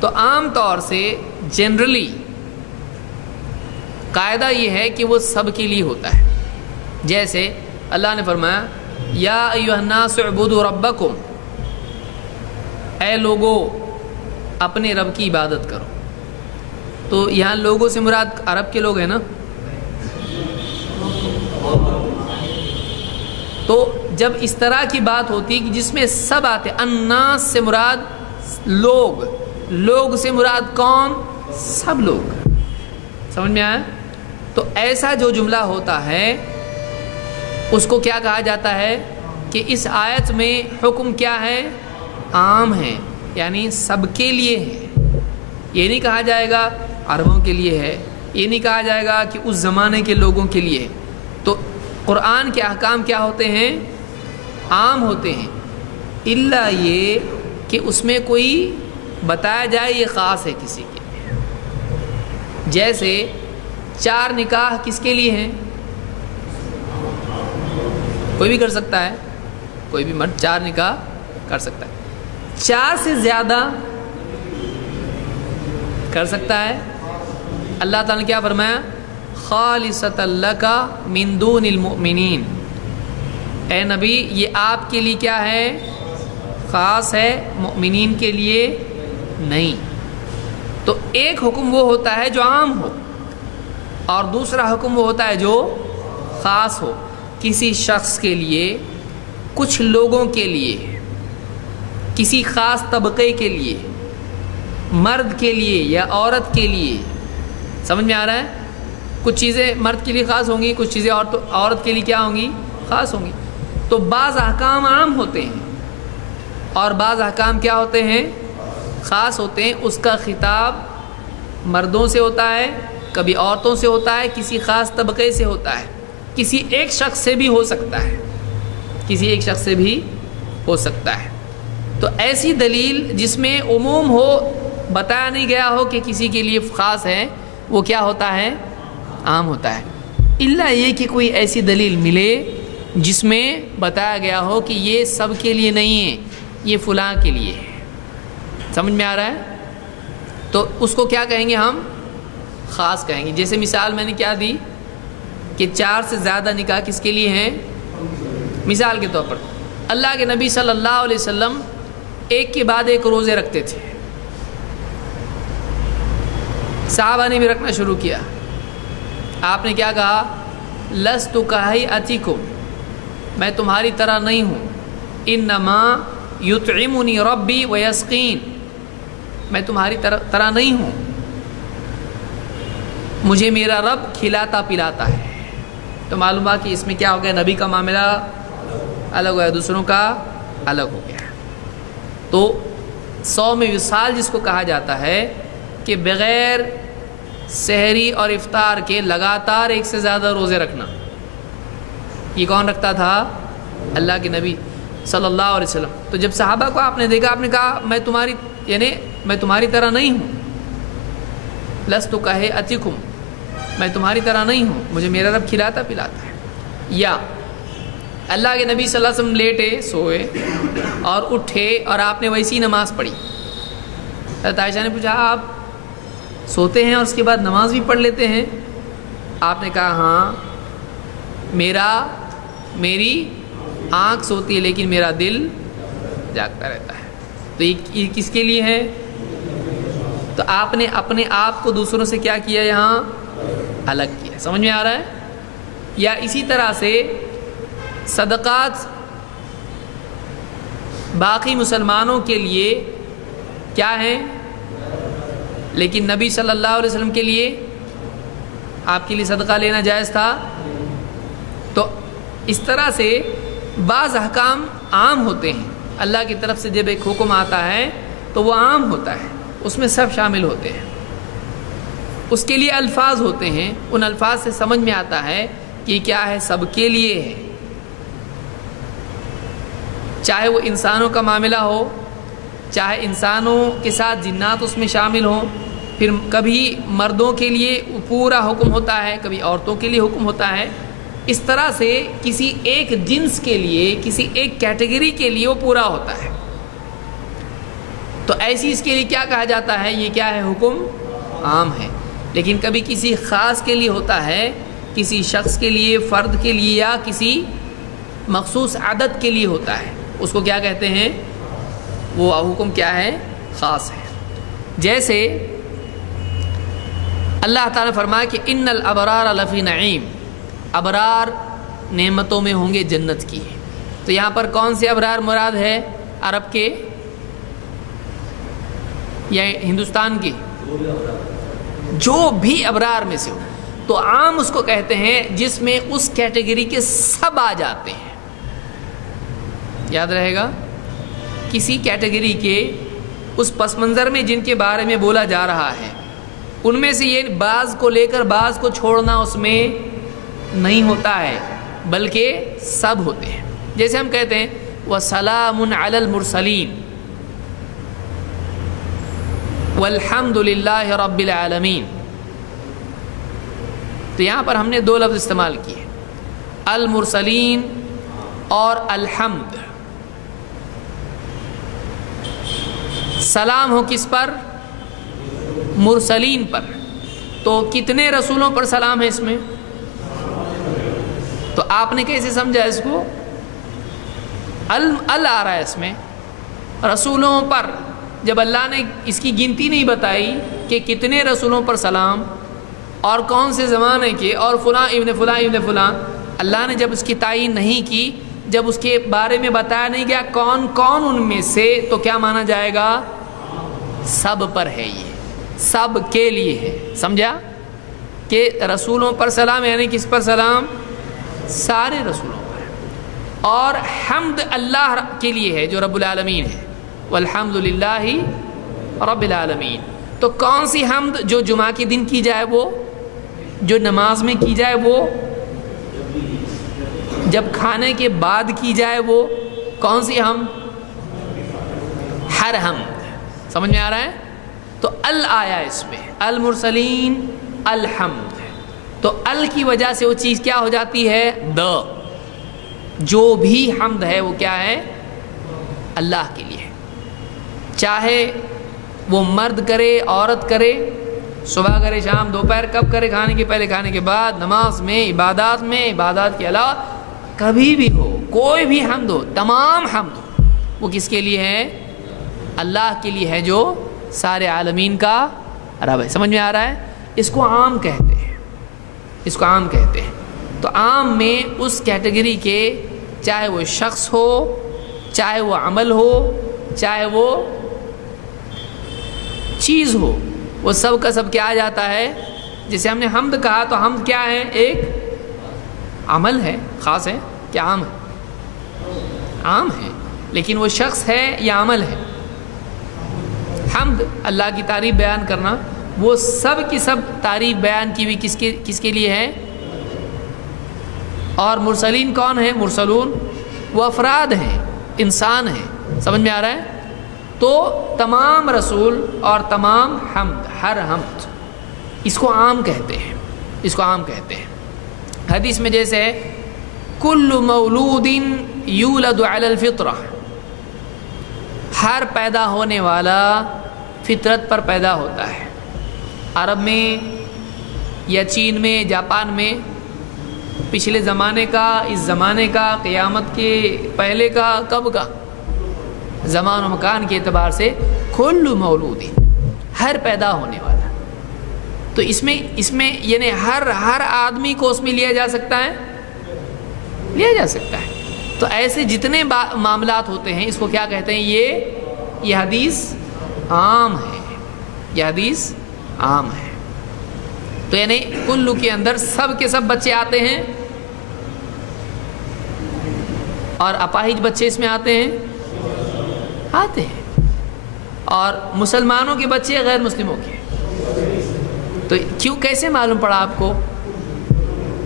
تو عام طور سے جنرلی قاعدہ یہ ہے کہ وہ سب کے لیے ہوتا ہے۔ جیسے اللہ نے فرمایا یا ایھا الناس اعبدوا ربکم، اے لوگو اپنے رب کی عبادت کرو۔ تو یہاں لوگوں سے مراد عرب کے لوگ ہیں نا۔ تو جب اس طرح کی بات ہوتی کہ جس میں سب آتے، الناس سے مراد لوگ سے مراد کون؟ سب لوگ۔ سمجھ میں آیا؟ تو ایسا جو جملہ ہوتا ہے اس کو کیا کہا جاتا ہے کہ اس آیت میں حکم کیا ہے؟ عام ہے، یعنی سب کے لیے ہے۔ یہ نہیں کہا جائے گا عربوں کے لیے ہے، یہ نہیں کہا جائے گا کہ اس زمانے کے لوگوں کے لیے ہے۔ تو قرآن کے احکام کیا ہوتے ہیں؟ عام ہوتے ہیں، الا یہ کہ اس میں کوئی بتایا جائے یہ خاص ہے کسی کے لیے۔ جیسے 4 نکاح کس کے لیے ہیں؟ کوئی بھی کر سکتا ہے، کوئی بھی مرد 4 نکاح کر سکتا ہے۔ 4 سے زیادہ کر سکتا ہے۔ اللہ تعالیٰ نے کیا فرمایا؟ خالصۃ لک من دون المؤمنین، اے نبی یہ آپ کے لیے کیا ہے؟ خاص ہے، مؤمنین کے لیے نہیں۔ تو ایک حکم وہ ہوتا ہے جو عام ہو، اور دوسرا حکم وہ ہوتا ہے جو خاص ہو، کسی شخص کے لیے، کچھ لوگوں کے لیے، کسی خاص طبقے کے لیے، مرد کے لیے یا عورت کے لیے۔ سمجھ میں آ رہا ہے؟ کچھ چیزیں مرد کے لیے خاص ہوں گی، کچھ چیزیں عورت کے لیے کیا ہوں گی؟ خاص ہوں گی۔ تو بعض احکام عام ہوتے ہیں اور بعض احکام کیا ہوتے ہیں؟ خاص ہوتے ہیں۔ اس کا خطاب مردوں سے ہوتا ہے، کبھی عورتوں سے ہوتا ہے، کسی خاص طبقے سے ہوتا ہے، کسی ایک شخص سے بھی ہو سکتا ہے، کسی ایک شخص سے بھی ہو سکتا ہے۔ تو ایسی دلیل جس میں عموم ہو بتایا نہیں گیا ہو کہ کسی کے لیے خاص ہے وہ کیا ہوتا ہے؟ عام ہوتا ہے، الا یہ کہ کوئی ایسی دلیل ملے جس میں بتایا گیا ہو کہ یہ سب کے لیے نہیں ہے، یہ فلاں کے لیے ہے۔ سمجھ میں آ رہا ہے؟ تو اس کو کیا کہیں گے ہم؟ خاص کہیں گے۔ جیسے مثال میں نے کیا دی کہ 4 سے زیادہ نکاح کس کے لیے ہیں؟ مثال کے طور پر اللہ کے نبی صلی اللہ علیہ وسلم ایک کے بعد ایک روزے رکھتے تھے، صحابہ نے بھی رکھنا شروع کیا۔ آپ نے کیا کہا؟ لست کہیئتکم، میں تمہاری طرح نہیں ہوں، انما یطعمنی ربی ویسقین، میں تمہاری طرح نہیں ہوں، مجھے میرا رب کھلاتا پلاتا ہے۔ تو معلوم ہوا کہ اس میں کیا ہو گیا؟ نبی کا معاملہ الگ ہو گیا، دوسروں کا الگ ہو گیا۔ تو صوم وصال جس کو کہا جاتا ہے کہ بغیر سحری اور افطار کے لگاتار 1 سے زیادہ روزے رکھنا، یہ کون رکھتا تھا؟ اللہ کے نبی صلی اللہ علیہ وسلم۔ تو جب صحابہ کو آپ نے دیکھا، آپ نے کہا میں تمہاری طرح نہیں ہوں، لست کہیئتکم، میں تمہاری طرح نہیں ہوں، مجھے میرا رب کھلاتا پلاتا ہے۔ یا اللہ کے نبی صلی اللہ علیہ وسلم لیٹے سوئے اور اٹھے اور آپ نے ویسی نماز پڑھی۔ حضرت عائشہ نے پوچھا آپ سوتے ہیں اور اس کے بعد نماز بھی پڑھ لیتے ہیں؟ آپ نے کہا ہاں، میری آنکھ سوتی ہے لیکن میرا دل جاگتا رہتا ہے۔ تو یہ کس کے لیے ہے؟ تو آپ نے اپنے آپ کو دوسروں سے کیا کیا؟ یہاں الگ کیا۔ سمجھ میں آ رہا ہے؟ یا اسی طرح سے صدقات باقی مسلمانوں کے لیے کیا ہیں، لیکن نبی صلی اللہ علیہ وسلم کے لیے، آپ کے لیے صدقہ لینا جائز تھا۔ تو اس طرح سے بعض احکام عام ہوتے ہیں، اللہ کی طرف سے جب ایک حکم آتا ہے تو وہ عام ہوتا ہے، اس میں سب شامل ہوتے ہیں، اس کے لیے الفاظ ہوتے ہیں، ان الفاظ سے سمجھ میں آتا ہے کہ کیا ہے، سب کے لیے ہے، چاہے وہ انسانوں کا معاملہ ہو، چاہے انسانوں کے ساتھ جنات اس میں شامل ہوں، پھر کبھی مردوں کے لیے پورا حکم ہوتا ہے، کبھی عورتوں کے لیے حکم ہوتا ہے۔ اس طرح سے کسی ایک جنس کے لیے، کسی ایک کیٹیگری کے لیے وہ پورا ہوتا ہے۔ تو ایسی اس کے لیے کیا کہا جاتا ہے؟ یہ کیا ہے؟ حکم عام ہے۔ لیکن کبھی کسی خاص کے لیے ہوتا ہے، کسی شخص کے لیے، فرد کے لیے، یا کسی مخصوص عدد کے لیے ہوتا ہے، اس کو کیا کہتے ہیں؟ وہ حکم کیا ہے؟ خاص ہے۔ جیسے اللہ تعالیٰ نے فرمایا کہ ان الابرار لفی نعیم، ابرار نعمتوں میں ہوں گے جنت کی۔ تو یہاں پر کون سے ابرار مراد ہے؟ عرب کے یا ہندوستان کے؟ جو بھی ابرار میں سے ہو، تو عام اس کو کہتے ہیں جس میں اس کیٹیگری کے سب آ جاتے ہیں۔ یاد رہے گا، کسی کیٹیگری کے اس پس منظر میں جن کے بارے میں بولا جا رہا ہے، ان میں سے یہ بعض کو لے کر بعض کو چھوڑنا اس میں نہیں ہوتا ہے، بلکہ سب ہوتے ہیں۔ جیسے ہم کہتے ہیں وَسَلَامٌ عَلَى الْمُرْسَلِينَ وَالْحَمْدُ لِلَّهِ رَبِّ الْعَالَمِينَ۔ تو یہاں پر ہم نے 2 لفظ استعمال کیے، المرسلین اور الحمد۔ سلام ہو کس پر؟ مرسلین پر۔ تو کتنے رسولوں پر سلام ہے اس میں؟ تو آپ نے کیسے سمجھا اس کو؟ ال آ رہا ہے اس میں، رسولوں پر۔ جب اللہ نے اس کی گنتی نہیں بتائی کہ کتنے رسولوں پر سلام اور کون سے زمانے کے اور فلاں ابن فلاں ابن فلاں، اللہ نے جب اس کی تعین نہیں کی، جب اس کے بارے میں بتایا نہیں گیا کون کون ان میں سے، تو کیا مانا جائے گا؟ سب پر ہے، یہ سب کے لیے ہے۔ سمجھا کہ رسولوں پر سلام یعنی کس پر سلام؟ سارے رسولوں پر۔ اور حمد اللہ کے لیے ہے جو رب العالمین ہے، والحمد للہ رب العالمین۔ تو کون سی حمد؟ جو جمعہ کے دن کی جائے وہ، جو نماز میں کی جائے وہ، جب کھانے کے بعد کی جائے وہ، کون سی حمد؟ ہر حمد۔ سمجھ میں آ رہا ہے؟ تو ال آیا اس میں، المرسلین الحمد، تو ال کی وجہ سے وہ چیز کیا ہو جاتی ہے؟ جو بھی حمد ہے وہ کیا ہے؟ اللہ کے لیے، چاہے وہ مرد کرے عورت کرے، صبح کرے شام دوپہر، کب کرے؟ کھانے کے پہلے کھانے کے بعد، نماز میں، عبادات کے علاوہ کبھی بھی ہو، کوئی بھی حمد ہو، تمام حمد ہو، وہ کس کے لیے ہے؟ اللہ کے لیے ہے جو سارے عالمین کا رب ہے۔ سمجھ میں آ رہا ہے؟ اس کو عام کہتے ہیں، اس کو عام کہتے ہیں۔ تو عام میں اس کیٹیگری کے، چاہے وہ شخص ہو، چاہے وہ عمل ہو، چاہے وہ چیز ہو، وہ سب کا سب کیا آ جاتا ہے؟ جیسے ہم نے حمد کہا تو حمد کیا ہے؟ ایک عمل ہے، خاص ہے کیا عام ہے؟ عام ہے، لیکن وہ شخص ہے یا عمل ہے؟ حمد اللہ کی تعریف بیان کرنا، وہ سب کی سب تعریف بیان کی ہوئی کس کے لیے ہے؟ اور مرسلین کون ہیں؟ مرسلون وہ افراد ہیں، انسان ہیں۔ سمجھ میں آ رہا ہے؟ تو تمام رسول اور تمام حمد، ہر حمد، اس کو عام کہتے ہیں، اس کو عام کہتے ہیں۔ حدیث میں جیسے ہے کل مولود یولد علی الفطرہ، ہر پیدا ہونے والا فطرت پر پیدا ہوتا ہے۔ عرب میں یا چین میں، جاپان میں، پچھلے زمانے کا، اس زمانے کا، قیامت کے پہلے کا، کب کا، زمان و مکان کے اعتبار سے کل مولود، ہر پیدا ہونے والا۔ تو اس میں یعنی ہر آدمی کو اس میں لیا جا سکتا ہے، لیا جا سکتا ہے۔ تو ایسے جتنے معاملات ہوتے ہیں اس کو کیا کہتے ہیں؟ یہ حدیث عام ہے، یہ حدیث عام ہے۔ تو یعنی کلو کے اندر سب کے سب بچے آتے ہیں، اور اپاہج بچے اس میں آتے ہیں، آتے ہیں، اور مسلمانوں کے بچے غیر مسلموں کے۔ تو کیوں، کیسے معلوم پڑا آپ کو؟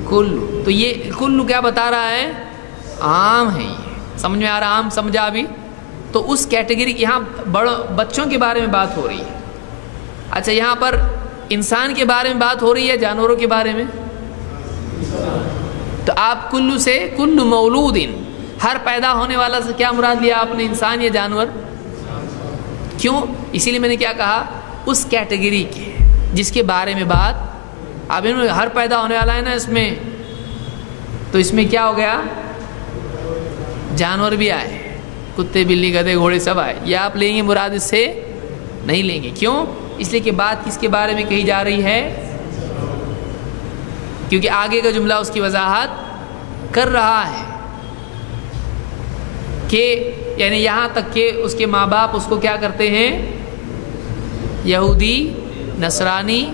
کلو، تو یہ کلو کیا بتا رہا ہے؟ عام ہے۔ یہ سمجھ میں آ رہا؟ عام سمجھا ابھی؟ تو اس کیٹیگری، یہاں بچوں کے بارے میں بات ہو رہی ہے۔ اچھا، یہاں پر انسان کے بارے میں بات ہو رہی ہے، جانوروں کے بارے میں؟ تو آپ کلو سے، کل مولود، ہر پیدا ہونے والا سے کیا مراد لیا آپ نے؟ انسان یا جانور؟ کیوں؟ اسی لیے میں نے کیا کہا؟ اس کیٹیگری کے جس کے بارے میں بات، اب ہر پیدا ہونے والا ہے نا اس میں، تو اس میں کیا ہو گیا؟ جانور بھی آئے، کتے بلی گدھے گھوڑے سب آئے۔ یہ آپ لیں گے مراد؟ اس سے نہیں لیں گے۔ کیوں؟ اس لیے کہ بات کس کے بارے میں کہی جا رہی ہے؟ کیونکہ آگے کا جملہ اس کی وضاحت کر رہا ہے کہ یعنی یہاں تک کہ اس کے ماں باپ اس کو کیا کرتے ہیں؟ یہودی، نصرانی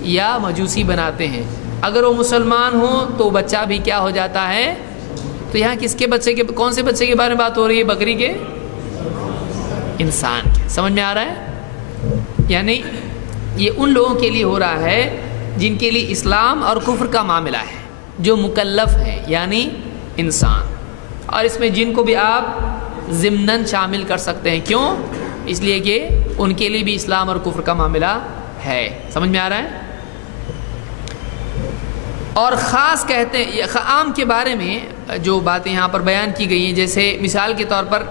یا مجوسی بناتے ہیں۔ اگر وہ مسلمان ہو تو بچہ بھی کیا ہو جاتا ہے؟ تو یہاں کس کے بچے کے، کون سے بچے کے بارے میں بات ہو رہی ہے؟ بکری کے، انسان کے۔ سمجھ میں آ رہا ہے؟ یعنی یہ ان لوگوں کے لیے ہو رہا ہے جن کے لیے اسلام اور کفر کا معاملہ ہے، جو مکلف ہیں، یعنی انسان۔ اور اس میں جن کو بھی آپ ضمناً شامل کر سکتے ہیں۔ کیوں؟ اس لیے کہ ان کے لیے بھی اسلام اور کفر کا معاملہ ہے۔ سمجھ میں آ رہا ہے؟ اور خاص کہتے ہیں عام کے بارے میں جو باتیں یہاں پر بیان کی گئی ہیں، جیسے مثال کے طور پر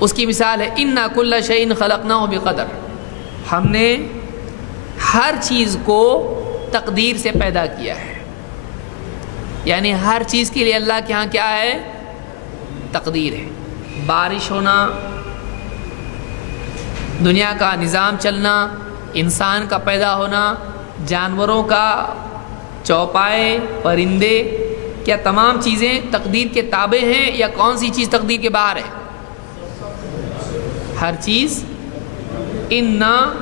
اس کی مثال ہے اِنَّا كُلَّ شَيْءٍ خَلَقْنَاهُ بِقَدَرٍ، ہم نے ہر چیز کو تقدیر سے پیدا کیا ہے۔ یعنی ہر چیز کے لیے اللہ کے ہاں کیا ہے؟ تقدیر ہے۔ بارش ہونا، دنیا کا نظام چلنا، انسان کا پیدا ہونا، جانوروں کا، چوپائے، پرندے، کیا تمام چیزیں تقدیر کے تابع ہیں یا کون سی چیز تقدیر کے باہر ہے؟ ہر چیز۔ اِنَّا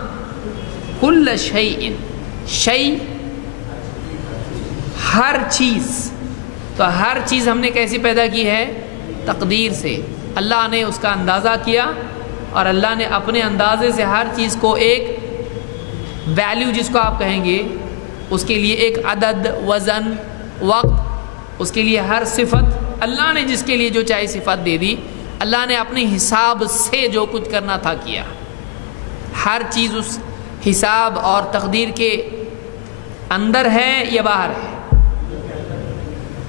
كُلَّ شَيْءٍ، شَيْء ہر چیز، تو ہر چیز ہم نے کیسی پیدا کی ہے؟ تقدیر سے۔ اللہ نے اس کا اندازہ کیا، اور اللہ نے اپنے اندازے سے ہر چیز کو ایک ویلیو، جس کو آپ کہیں گے، اس کے لیے ایک عدد، وزن، وقت، اس کے لیے ہر صفت، اللہ نے جس کے لیے جو چاہے صفت دے دی۔ اللہ نے اپنے حساب سے جو کچھ کرنا تھا کیا۔ ہر چیز اس حساب اور تقدیر کے اندر ہے یا باہر ہے؟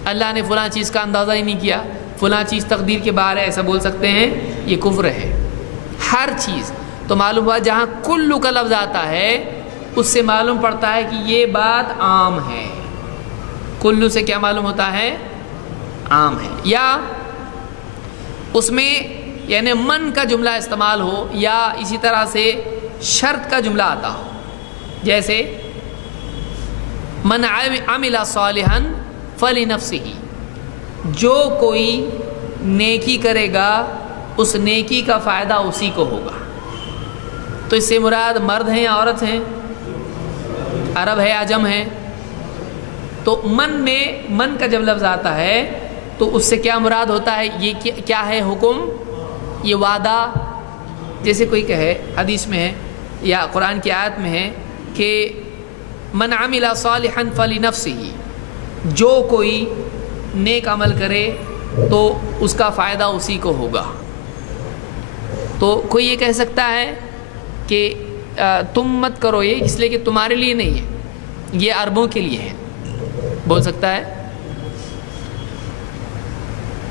اللہ نے فلاں چیز کا اندازہ ہی نہیں کیا، فلاں چیز تقدیر کے باہر ہے، ایسا بول سکتے ہیں؟ یہ کفر ہے۔ ہر چیز تو معلوم ہوا جہاں کلو کا لفظ آتا ہے اس سے معلوم پڑتا ہے کہ یہ بات عام ہے۔ کلو سے کیا معلوم ہوتا ہے؟ عام ہے۔ یا اس میں یعنی من کا جملہ استعمال ہو یا اسی طرح سے شرط کا جملہ آتا ہو، جیسے من عمل صالحا فلنفسہ، جو کوئی نیکی کرے گا اس نیکی کا فائدہ اسی کو ہوگا۔ تو اس سے مراد مرد ہیں یا عورت ہیں؟ عرب ہے عجم ہے؟ تو من میں من کا جب لفظ آتا ہے تو اس سے کیا مراد ہوتا ہے؟ یہ کیا ہے حکم؟ یہ وعدہ۔ جیسے کوئی کہے، حدیث میں ہے یا قرآن کی آیت میں ہے کہ من عمل صالحا فلنفسہ، جو کوئی نیک عمل کرے تو اس کا فائدہ اسی کو ہوگا۔ تو کوئی یہ کہہ سکتا ہے کہ تم مت کرو یہ، اس لیے کہ تمہارے لیے نہیں ہے، یہ عربوں کے لیے ہے، بول سکتا ہے؟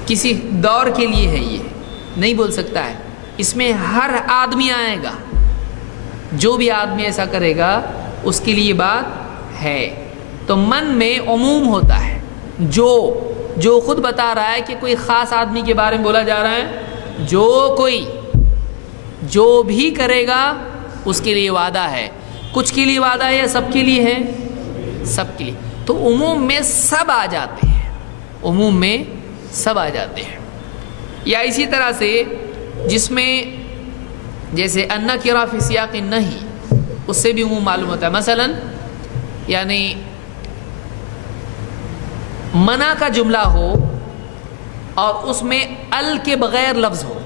کسی دور کے لیے ہے، یہ نہیں بول سکتا ہے۔ اس میں ہر آدمی آئے گا، جو بھی آدمی ایسا کرے گا اس کے لیے بات ہے۔ تو من میں عموم ہوتا ہے، جو خود بتا رہا ہے کہ کوئی خاص آدمی کے بارے میں بولا جا رہا ہے، جو بھی کرے گا اس کے لیے وعدہ ہے۔ کچھ کے لیے وعدہ ہے یا سب کے لیے ہے؟ سب کے لیے۔ تو عموم میں سب آ جاتے ہیں، عموم میں سب آ جاتے ہیں۔ یا اسی طرح سے جس میں جیسے النکرہ فی سیاق النہی، اس سے بھی عموم معلوم ہوتا ہے۔ مثلا یعنی منع کا جملہ ہو اور اس میں ال کے بغیر لفظ ہو،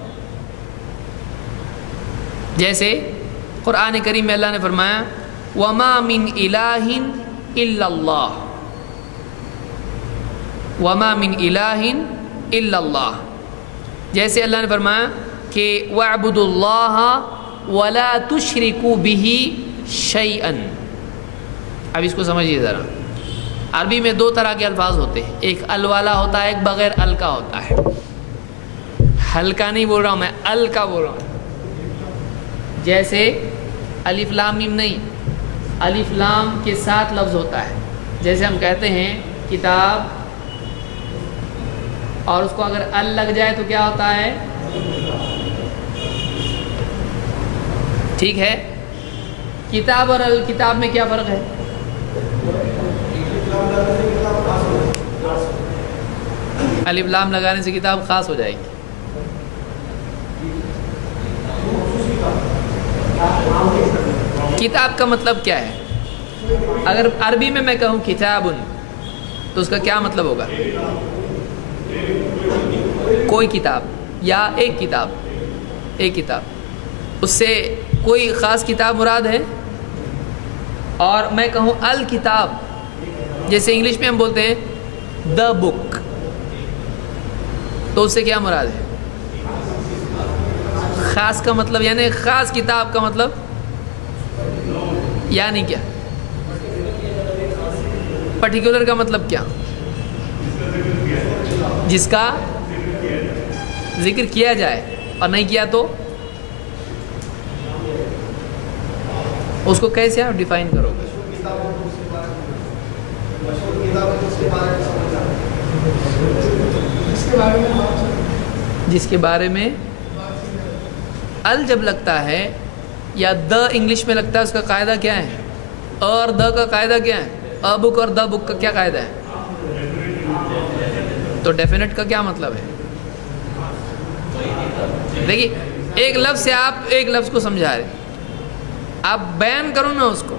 جیسے قرآن کریم میں اللہ نے فرمایا وَمَا مِنْ إِلَٰهٍ إِلَّا اللَّهُ، وَمَا مِنْ إِلَٰهٍ إِلَّا اللَّهُ، جیسے اللہ نے فرمایا کہ وَاعْبُدُوا اللَّهَ وَلَا تُشْرِكُوا بِهِ شَيْئًا۔ اب اس کو سمجھیے ذرا، عربی میں دو طرح کے الفاظ ہوتے ہیں، ایک ال والا ہوتا ہے، ایک بغیر ال کا ہوتا ہے۔ ہلکا نہیں بول رہا ہوں میں، ال کا بول رہا ہوں۔ جیسے الف لام میم نہیں، الف لام کے ساتھ لفظ ہوتا ہے، جیسے ہم کہتے ہیں کتاب، اور اس کو اگر ال لگ جائے تو کیا ہوتا ہے؟ ٹھیک ہے، کتاب اور الکتاب میں کیا فرق ہے؟ الف لام لگانے سے کتاب خاص ہو جائے گی۔ کتاب کا مطلب کیا ہے؟ اگر عربی میں کہوں کتابن تو اس کا کیا مطلب ہوگا؟ کوئی کتاب یا ایک کتاب، ایک کتاب، اس سے کوئی خاص کتاب مراد ہے۔ اور میں کہوں الکتاب، جیسے انگلش میں ہم بولتے ہیں دا بک، تو اس سے کیا مراد ہے؟ خاص کا مطلب یعنی خاص کتاب کا مطلب یعنی کیا؟ پرٹیکولر کا مطلب کیا؟ جس کا ذکر کیا جائے، اور نہیں کیا تو اس کو کیسے آپ ڈیفائن کرو گے؟ جس کے بارے میں ال جب لگتا ہے یا دا انگلش میں لگتا ہے، اس کا قاعدہ کیا ہے؟ اور دا کا قاعدہ کیا ہے؟ ا بک اور دا بک کا کیا قاعدہ ہے؟ تو ڈیفینٹ کا کیا مطلب ہے؟ دیکھیے، ایک لفظ سے آپ ایک لفظ کو سمجھا رہے، آپ بیان کرو نا اس کو،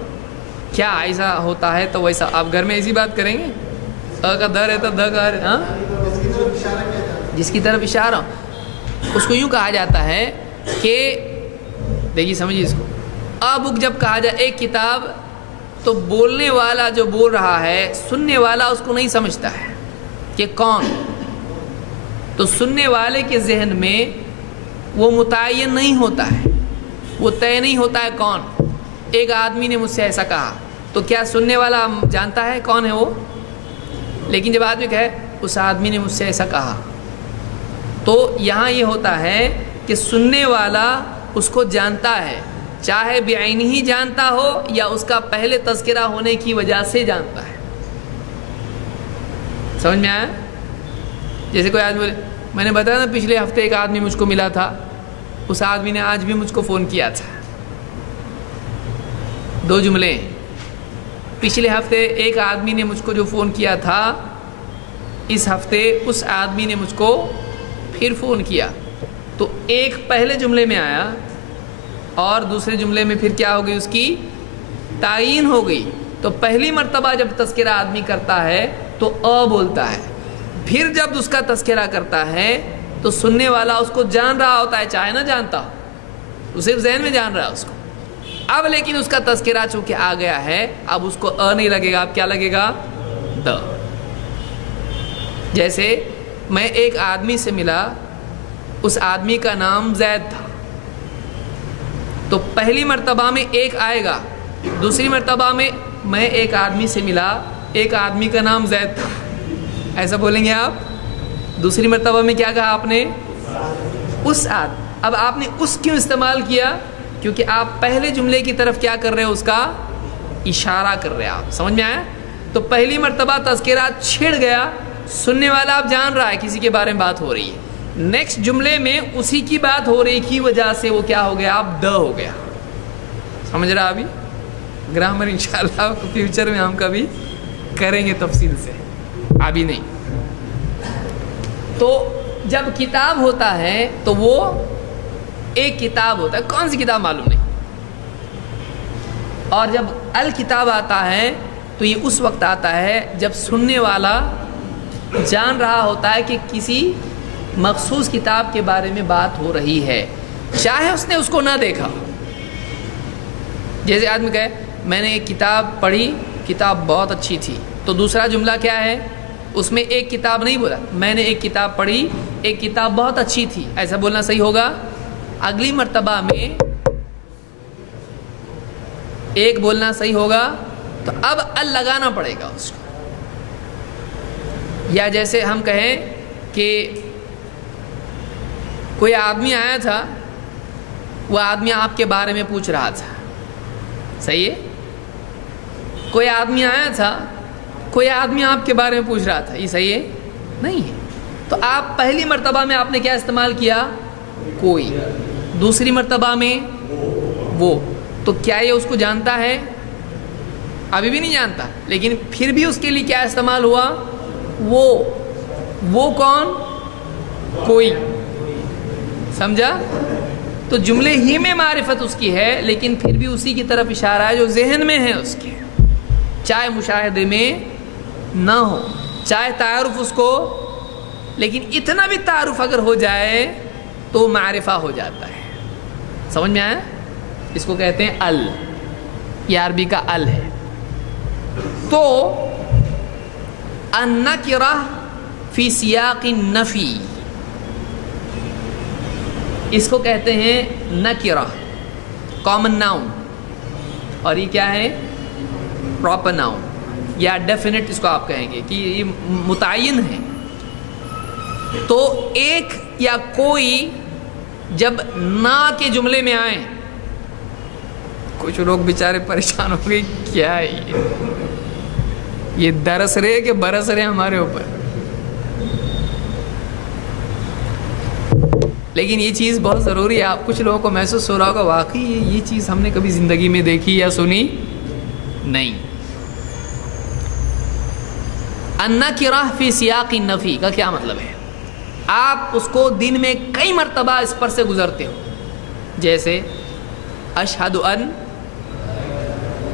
کیا ایسا ہوتا ہے تو ویسا آپ گھر میں ایسی بات کریں گے؟ ا کا دا رہتا دا کا، ہاں، جس کی طرف اشارہ اس کو یوں کہا جاتا ہے کہ دیکھیے سمجھیے اس کو، ا بک جب کہا جائے ایک کتاب، تو بولنے والا جو بول رہا ہے، سننے والا اس کو نہیں سمجھتا ہے کہ کون، تو سننے والے کے ذہن میں وہ متعین نہیں ہوتا ہے وہ طے نہیں ہوتا ہے کون. ایک آدمی نے مجھ سے ایسا کہا تو کیا سننے والا جانتا ہے کون ہے وہ؟ لیکن جب آدمی کہے اس آدمی نے مجھ سے ایسا کہا تو یہاں یہ ہوتا ہے کہ سننے والا اس کو جانتا ہے، چاہے بعینہ ہی جانتا ہو یا اس کا پہلے تذکرہ ہونے کی وجہ سے جانتا ہے. سمجھ میں آیا؟ جیسے کوئی آدمی بولے میں نے بتایا نا پچھلے ہفتے ایک آدمی مجھ کو ملا تھا، اس آدمی نے آج بھی مجھ کو فون کیا تھا. 2 جملے. پچھلے ہفتے ایک آدمی نے مجھ کو جو فون کیا تھا، اس ہفتے اس آدمی نے مجھ کو پھر فون کیا. تو ایک پہلے جملے میں آیا اور دوسرے جملے میں پھر کیا ہو گئی، اس کی تعین ہو گئی. تو پہلی مرتبہ جب تذکرہ آدمی کرتا ہے تو بولتا ہے، پھر جب اس کا تذکرہ کرتا ہے تو سننے والا اس کو جان رہا ہوتا ہے، چاہے نہ جانتا ہو، وہ صرف ذہن میں جان رہا ہے اس کو. اب لیکن اس کا تذکرہ چونکہ آ گیا ہے، اب اس کو نہیں لگے گا، اب کیا لگے گا؟ د. جیسے میں ایک آدمی سے ملا، اس آدمی کا نام زید تھا، تو پہلی مرتبہ میں ایک آئے گا، دوسری مرتبہ میں میں ایک آدمی سے ملا، ایک آدمی کا نام زید تھا، ایسا بولیں گے آپ. دوسری مرتبہ میں کیا کہا آپ نے؟ اس اب آپ نے اس کیوں استعمال کیا؟ کیونکہ آپ پہلے جملے کی طرف کیا کر رہے ہو، اس کا اشارہ کر رہے ہیں آپ. سمجھ میں آیا؟ تو پہلی مرتبہ تذکرہ چھڑ گیا، سننے والا آپ جان رہا ہے کسی کے بارے میں بات ہو رہی ہے، نیکسٹ جملے میں اسی کی بات ہو رہی کی وجہ سے وہ کیا ہو گیا، آپ د ہو گیا. سمجھ رہا؟ ابھی گرامر انشاءاللہ فیوچر میں ہم کبھی کریں گے تفصیل سے، ابھی نہیں. تو جب کتاب ہوتا ہے تو وہ ایک کتاب ہوتا ہے، کون سی کتاب معلوم نہیں. اور جب الکتاب آتا ہے تو یہ اس وقت آتا ہے جب سننے والا جان رہا ہوتا ہے کہ کسی مخصوص کتاب کے بارے میں بات ہو رہی ہے، چاہے اس نے اس کو نہ دیکھا. جیسے آدمی کہے میں نے ایک کتاب پڑھی، کتاب بہت اچھی تھی، تو دوسرا جملہ کیا ہے، اس میں ایک کتاب نہیں بولا، میں نے ایک کتاب پڑھی، ایک کتاب بہت اچھی تھی، ایسا بولنا صحیح ہوگا. اگلی مرتبہ میں ایک بولنا صحیح ہوگا، تو اب ال لگانا پڑے گا اس کو. یا جیسے ہم کہیں کہ کوئی آدمی آیا تھا، وہ آدمی آپ کے بارے میں پوچھ رہا تھا، صحیح ہے؟ کوئی آدمی آیا تھا، کوئی آدمی آپ کے بارے میں پوچھ رہا تھا، یہ صحیح ہے؟ نہیں ہے. تو آپ پہلی مرتبہ میں آپ نے کیا استعمال کیا؟ کوئی. دوسری مرتبہ میں وہ. تو کیا یہ اس کو جانتا ہے؟ ابھی بھی نہیں جانتا، لیکن پھر بھی اس کے لیے کیا استعمال ہوا؟ وہ کون؟ کوئی. سمجھا؟ تو جملے ہی میں معرفت اس کی ہے، لیکن پھر بھی اسی کی طرف اشارہ ہے جو ذہن میں ہے اس کے، چاہے مشاہدے میں نہ ہو، چاہے تعارف اس کو، لیکن اتنا بھی تعارف اگر ہو جائے تو معرفہ ہو جاتا ہے. سمجھ میں آیا؟ اس کو کہتے ہیں ال، یہ عربی کا ال ہے. تو النکرہ فی سیاق النفی، اس کو کہتے ہیں نکرہ، کامن ناؤن، اور یہ کیا ہے؟ پراپر ناؤن یا ڈیفینٹ، اس کو آپ کہیں گے کہ یہ متعین ہے. تو ایک یا کوئی جب نا کے جملے میں آئیں، کچھ لوگ بیچارے پریشان ہو گئے، کیا ہے یہ درس رہے کہ برس رہے ہمارے اوپر. لیکن یہ چیز بہت ضروری ہے. آپ کچھ لوگوں کو محسوس ہو رہا ہوگا واقعی یہ چیز ہم نے کبھی زندگی میں دیکھی یا سنی نہیں. النکرہ فی سیاق النفی کا کیا مطلب ہے؟ آپ اس کو دن میں کئی مرتبہ اس پر سے گزرتے ہو، جیسے اشہد ان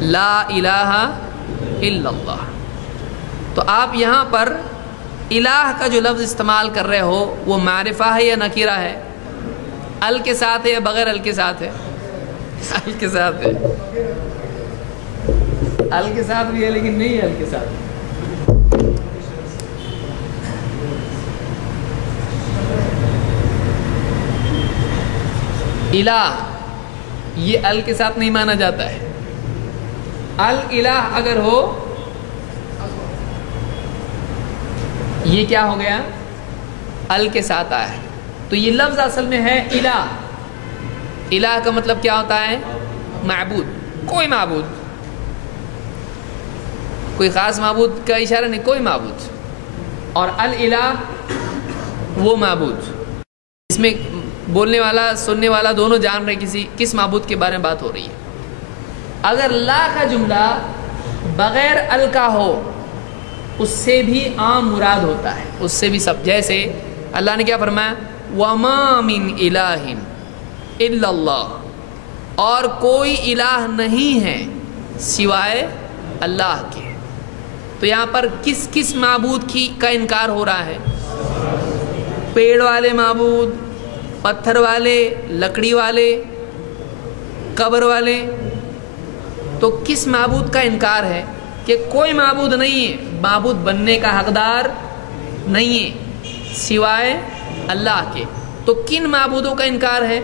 لا الہ الا اللہ. تو آپ یہاں پر الہ کا جو لفظ استعمال کر رہے ہو وہ معرفہ ہے یا نکرہ ہے؟ ال کے ساتھ ہے یا بغیر ال کے ساتھ ہے؟ ال کے ساتھ ہے. ال کے ساتھ بھی ہے لیکن نہیں ہے ال کے ساتھ. الہ یہ ال کے ساتھ نہیں مانا جاتا ہے. الہ اگر ہو یہ کیا ہو گیا؟ ال کے ساتھ آیا ہے. تو یہ لفظ اصل میں ہے الہ. الہ کا مطلب کیا ہوتا ہے؟ معبود. کوئی معبود، کوئی خاص معبود کا اشارہ نہیں، کوئی معبود. اور الہ وہ معبود. اس میں بولنے والا سننے والا دونوں جان رہے کس معبود کے بارے میں بات ہو رہی ہے. اگر لا کا جملہ بغیر ال کا ہو اس سے بھی عام مراد ہوتا ہے، اس سے بھی سب. جیسے اللہ نے کیا فرمایا؟ وَمَا مِنْ إِلَٰهٍ إِلَّا اللَّهُ، اور کوئی الہ نہیں ہے سوائے اللہ کے. تو یہاں پر کس معبود کا انکار ہو رہا ہے؟ پیڑ والے معبود، پتھر والے، لکڑی والے، قبر والے. تو کس معبود کا انکار ہے؟ کہ کوئی معبود نہیں ہے، معبود بننے کا حقدار نہیں ہے سوائے اللہ کے. تو کن معبودوں کا انکار ہے؟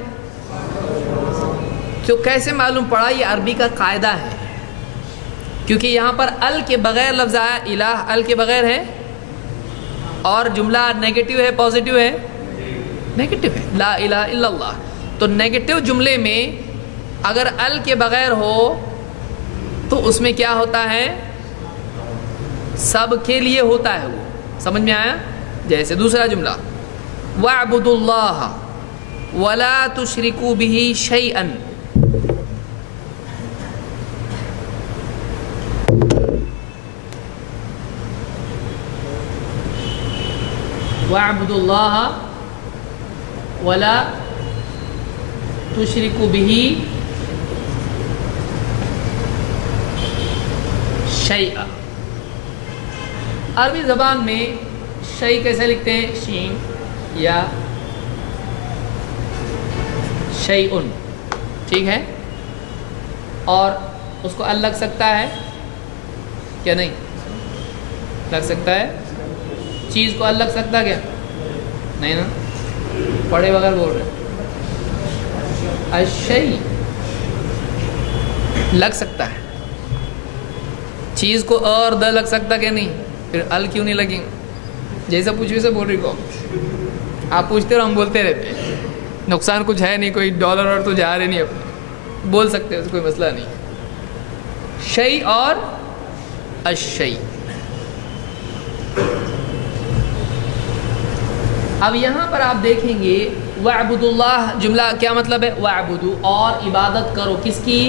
تو کیسے معلوم پڑا؟ یہ عربی کا قاعدہ ہے. کیونکہ یہاں پر ال کے بغیر لفظ آیا، الہ ال کے بغیر ہے، اور جملہ نیگیٹو ہے پازیٹو ہے؟ نیگیٹو ہے. لا الہ الا اللہ. تو نیگیٹو جملے میں اگر ال کے بغیر ہو تو اس میں کیا ہوتا ہے؟ سب کے لیے ہوتا ہے. وہ سمجھ میں آیا؟ جیسے دوسرا جملہ وَاعْبُدُوا اللَّهَ وَلَا تُشْرِكُوا بِهِ شَيْئًا. وَاعْبُدُوا اللَّهَ وَلَا تُشْرِكُوا بِهِ شَيْئًا. عربی زبان میں شیء کیسے لکھتے ہیں؟ شین یا شیئن، ٹھیک ہے. اور اس کو ال لگ سکتا ہے کیا؟ نہیں لگ سکتا ہے. چیز کو ال لگ سکتا ہے کیا؟ نہیں نا، پڑھے بغیر بول رہے. الشیء لگ سکتا ہے. چیز کو اور د لگ سکتا کیا؟ نہیں. پھر ال کیوں نہیں لگیں؟ جیسا پوچھو ویسا بول رہی کو. آپ پوچھتے رہو، ہم بولتے رہتے ہیں. نقصان کچھ ہے نہیں، کوئی ڈالر اور تو جا رہے نہیں، اپنے بول سکتے ہیں، کوئی مسئلہ نہیں. شیء اور الشیء. اب یہاں پر آپ دیکھیں گے وَاعْبُدُوا اللَّهَ جملہ کیا مطلب ہے؟ وَاعْبُدُوا، اور عبادت کرو. کس کی؟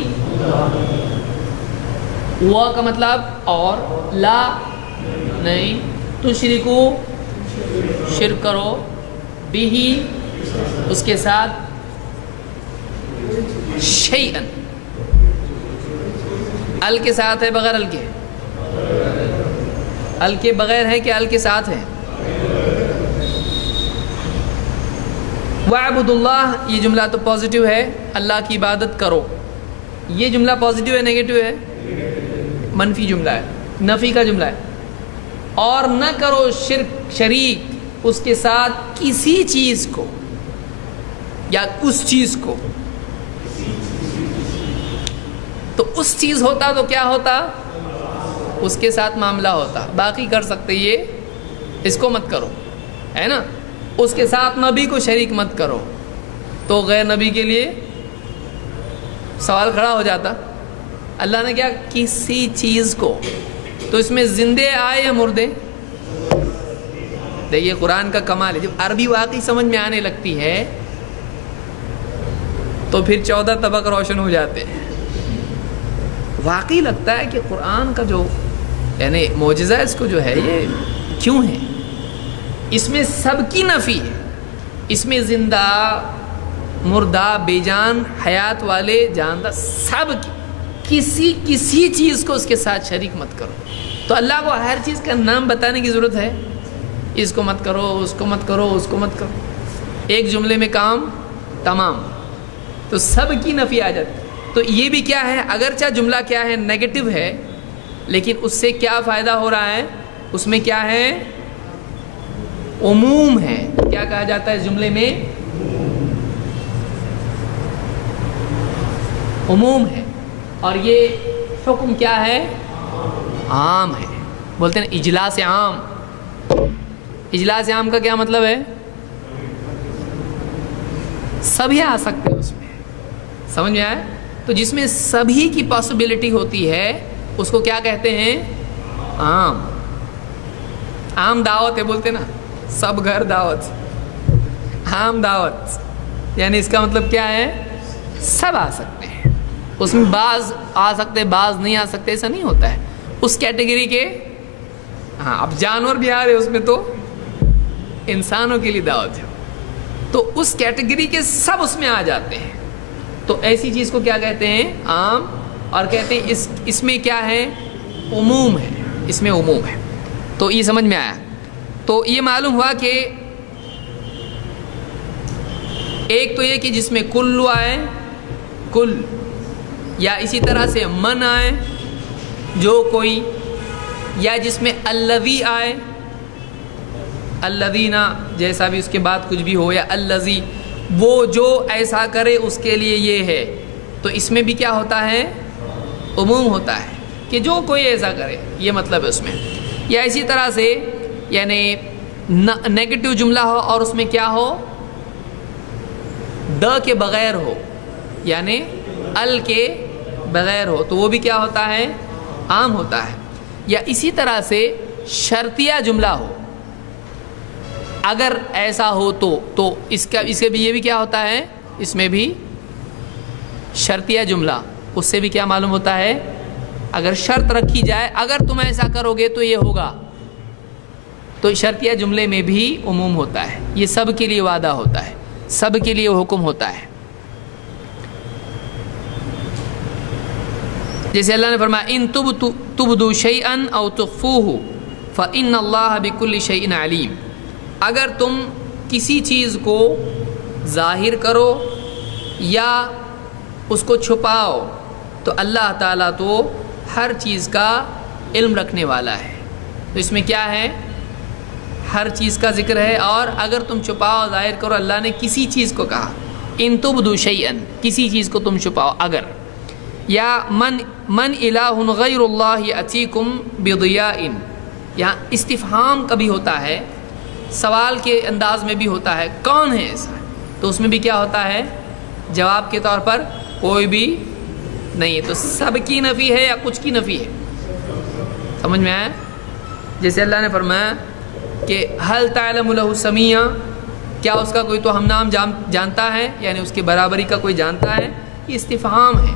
وہ کا مطلب اور، لا نہیں، تشرکو شرک کرو، بھی اس کے ساتھ، شیئن ال کے ساتھ ہے بغیر ال کے؟ ال کے بغیر ہے کہ ال کے ساتھ ہے؟ وَاعْبُدُوا اللَّهَ یہ جملہ تو پازیٹیو ہے، اللہ کی عبادت کرو. یہ جملہ پازیٹیو ہے نیگیٹو ہے؟ منفی جملہ ہے، نفی کا جملہ ہے. اور نہ کرو شریک اس کے ساتھ کسی چیز کو یا اس چیز کو. تو اس چیز ہوتا تو کیا ہوتا؟ اس کے ساتھ معاملہ ہوتا. باقی کر سکتے، یہ اس کو مت کرو، ہے نا. اس کے ساتھ نبی کو شریک مت کرو، تو غیر نبی کے لیے سوال کھڑا ہو جاتا. اللہ نے کیا؟ کسی چیز کو. تو اس میں زندے آئے یا مردے؟ دیکھیے قرآن کا کمال ہے، جب عربی واقعی سمجھ میں آنے لگتی ہے تو پھر 14 طبق روشن ہو جاتے ہیں. واقعی لگتا ہے کہ قرآن کا جو یعنی معجزہ اس کو جو ہے یہ کیوں ہے. اس میں سب کی نفی ہے. اس میں زندہ، مردہ، بے جان، حیات والے، جاندار، سب کسی چیز کو اس کے ساتھ شریک مت کرو. تو اللہ کو ہر چیز کا نام بتانے کی ضرورت ہے؟ اس کو مت کرو، اس کو مت کرو، اس کو مت کرو. ایک جملے میں کام تمام. تو سب کی نفی آ جاتی. تو یہ بھی کیا ہے؟ اگرچہ جملہ کیا ہے؟ نیگیٹو ہے، لیکن اس سے کیا فائدہ ہو رہا ہے؟ اس میں کیا ہے؟ عموم ہے. کیا کہا جاتا ہے اس جملے میں؟ عموم ہے، اور یہ حکم کیا ہے؟ عام ہے. بولتے ہیں اجلاس عام. اجلاس عام کا کیا مطلب ہے؟ سبھی آ سکتے ہیں اس میں. سمجھ میں آیا؟ تو جس میں سبھی کی پاسبلٹی ہوتی ہے اس کو کیا کہتے ہیں؟ عام. عام دعوت ہے، بولتے نا سب گھر دعوت، عام دعوت، یعنی اس کا مطلب کیا ہے؟ سب آ سکتے ہیں. اس میں بعض آ سکتے، بعض نہیں آ سکتے، ایسا نہیں ہوتا ہے. اس کیٹیگری کے، ہاں اب جانور بھی آ رہے اس میں، تو انسانوں کے لیے دعوت ہے، تو اس کیٹیگری کے سب اس میں آ جاتے ہیں. تو ایسی چیز کو کیا کہتے ہیں؟ عام. اور کہتے ہیں اس میں کیا ہے؟ عموم ہے. اس میں عموم ہے. تو یہ سمجھ میں آیا. تو یہ معلوم ہوا کہ ایک تو یہ کہ جس میں کل آئے، کل، یا اسی طرح سے من آئے، جو کوئی، یا جس میں الذی آئے، الذین جیسا بھی اس کے بعد کچھ بھی ہو، یا الذی وہ جو ایسا کرے اس کے لیے یہ ہے. تو اس میں بھی کیا ہوتا ہے؟ عموم ہوتا ہے کہ جو کوئی ایسا کرے، یہ مطلب ہے اس میں. یا اسی طرح سے یعنی نیگیٹو جملہ ہو اور اس میں کیا ہو؟ د کے بغیر ہو، یعنی ال کے بغیر ہو، تو وہ بھی کیا ہوتا ہے؟ عام ہوتا ہے. یا اسی طرح سے شرطیہ جملہ ہو، اگر ایسا ہو تو اس کے بھی یہ بھی کیا ہوتا ہے؟ اس میں بھی شرطیہ جملہ، اس سے بھی کیا معلوم ہوتا ہے؟ اگر شرط رکھی جائے، اگر تم ایسا کرو گے تو یہ ہوگا، تو شرطیہ جملے میں بھی عموم ہوتا ہے. یہ سب کے لیے وعدہ ہوتا ہے، سب کے لیے حکم ہوتا ہے. جیسے اللہ نے فرمایا ان تبدوا شیئا او تخفوه فان اللہ بكل شیء علیم. اگر تم کسی چیز کو ظاہر کرو یا اس کو چھپاؤ تو اللہ تعالیٰ تو ہر چیز کا علم رکھنے والا ہے. تو اس میں کیا ہے؟ ہر چیز کا ذکر ہے. اور اگر تم چھپاؤ ظاہر کرو، اللہ نے کسی چیز کو کہا ان تبدوا شیئا، کسی چیز کو تم چھپاؤ اگر. یا من الہ غیر اللہ یأتیکم بضیاء، یہاں استفہام کبھی ہوتا ہے، سوال کے انداز میں بھی ہوتا ہے، کون ہے ایسا؟ تو اس میں بھی کیا ہوتا ہے؟ جواب کے طور پر کوئی بھی نہیں ہے. تو سب کی نفی ہے یا کچھ کی نفی ہے؟ سمجھ میں آیا؟ جیسے اللہ نے فرمایا کہ حل تعلم لہ سمیہ، کیا اس کا کوئی تو ہم نام جانتا ہے، یعنی اس کی برابری کا کوئی جانتا ہے؟ یہ استفہام ہے.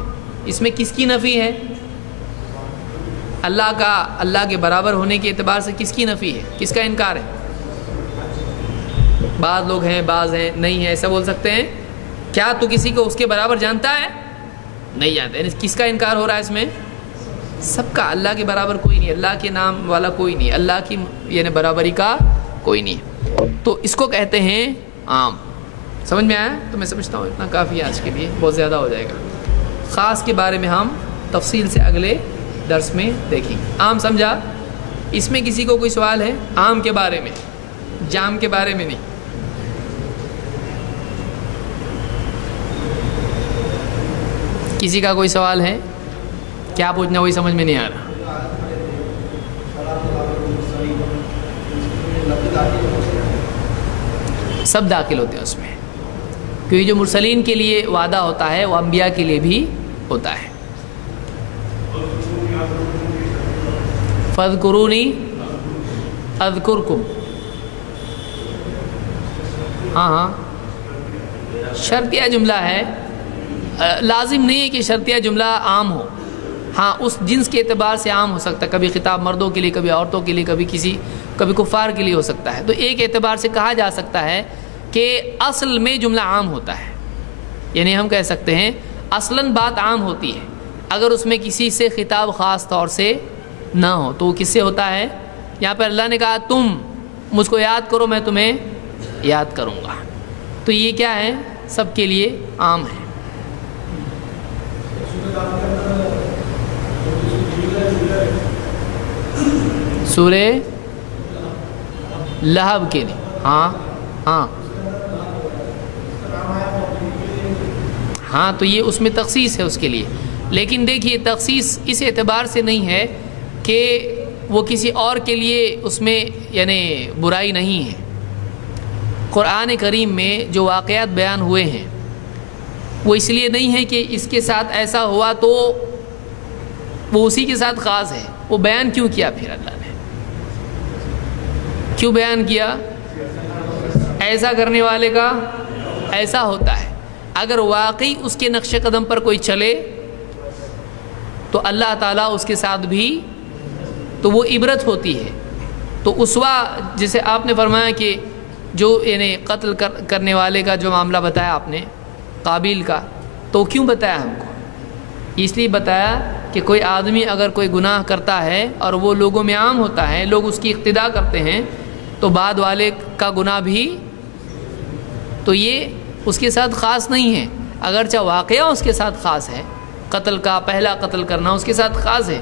اس میں کس کی نفی ہے؟ اللہ کا، اللہ کے برابر ہونے کے اعتبار سے کس کی نفی ہے؟ کس کا انکار ہے؟ بعض لوگ ہیں، بعض ہیں، نہیں ہے، ایسا بول سکتے ہیں. کیا تو کسی کو اس کے برابر جانتا ہے؟ نہیں جانتا. یعنی کس کا انکار ہو رہا ہے اس میں؟ سب کا. اللہ کے برابر کوئی نہیں، اللہ کے نام والا کوئی نہیں، اللہ کی یعنی برابری کا کوئی نہیں. تو اس کو کہتے ہیں عام. سمجھ میں آیا؟ تو میں سمجھتا ہوں اتنا کافی ہے آج کے لیے، بہت زیادہ ہو جائے گا. خاص کے بارے میں ہم تفصیل سے اگلے درس میں دیکھیں گے. عام سمجھا؟ اس میں کسی کو کوئی سوال ہے عام کے بارے میں؟ جام کے بارے میں نہیں. کسی کا کوئی سوال ہے؟ کیا پوچھنا وہی سمجھ میں نہیں آ رہا. سب داخل ہوتے ہیں اس میں، کیونکہ جو مرسلین کے لیے وعدہ ہوتا ہے وہ انبیاء کے لیے بھی ہوتا ہے. فاذکرونی اذکرکم. ہاں شرطیہ جملہ ہے، لازم نہیں ہے کہ شرطیہ جملہ عام ہو. ہاں اس جنس کے اعتبار سے عام ہو سکتا ہے، کبھی خطاب مردوں کے لیے، کبھی عورتوں کے لیے، کبھی کفار کے لیے ہو سکتا ہے. تو ایک اعتبار سے کہا جا سکتا ہے کہ اصل میں جملہ عام ہوتا ہے. یعنی ہم کہہ سکتے ہیں اصلاً بات عام ہوتی ہے، اگر اس میں کسی سے خطاب خاص طور سے نہ ہو تو وہ کس سے ہوتا ہے؟ یہاں پر اللہ نے کہا تم مجھ کو یاد کرو، میں تمہیں یاد کروں گا. تو یہ کیا ہے؟ سب کے لیے عام ہے. سورہ لہب کے لیے. ہاں ہاں تو یہ اس میں تخصیص ہے اس کے لیے، لیکن دیکھیے تخصیص اس اعتبار سے نہیں ہے کہ وہ کسی اور کے لیے اس میں یعنی برائی نہیں ہے۔ قرآن کریم میں جو واقعات بیان ہوئے ہیں وہ اس لیے نہیں ہے کہ اس کے ساتھ ایسا ہوا تو وہ اسی کے ساتھ خاص ہے۔ وہ بیان کیوں کیا پھر اللہ نے؟ کیوں بیان کیا؟ ایسا کرنے والے کا ایسا ہوتا ہے۔ اگر واقعی اس کے نقش قدم پر کوئی چلے تو اللہ تعالیٰ اس کے ساتھ بھی تو وہ عبرت ہوتی ہے۔ تو اسوا جسے آپ نے فرمایا کہ جو یعنی قتل کرنے والے کا جو معاملہ بتایا آپ نے قابیل کا، تو کیوں بتایا ہم کو؟ اس لیے بتایا کہ کوئی آدمی اگر کوئی گناہ کرتا ہے اور وہ لوگوں میں عام ہوتا ہے، لوگ اس کی اقتداء کرتے ہیں، تو بعد والے کا گناہ بھی تو یہ اس کے ساتھ خاص نہیں ہے، اگرچہ واقعہ اس کے ساتھ خاص ہے، قتل کا پہلا قتل کرنا اس کے ساتھ خاص ہے،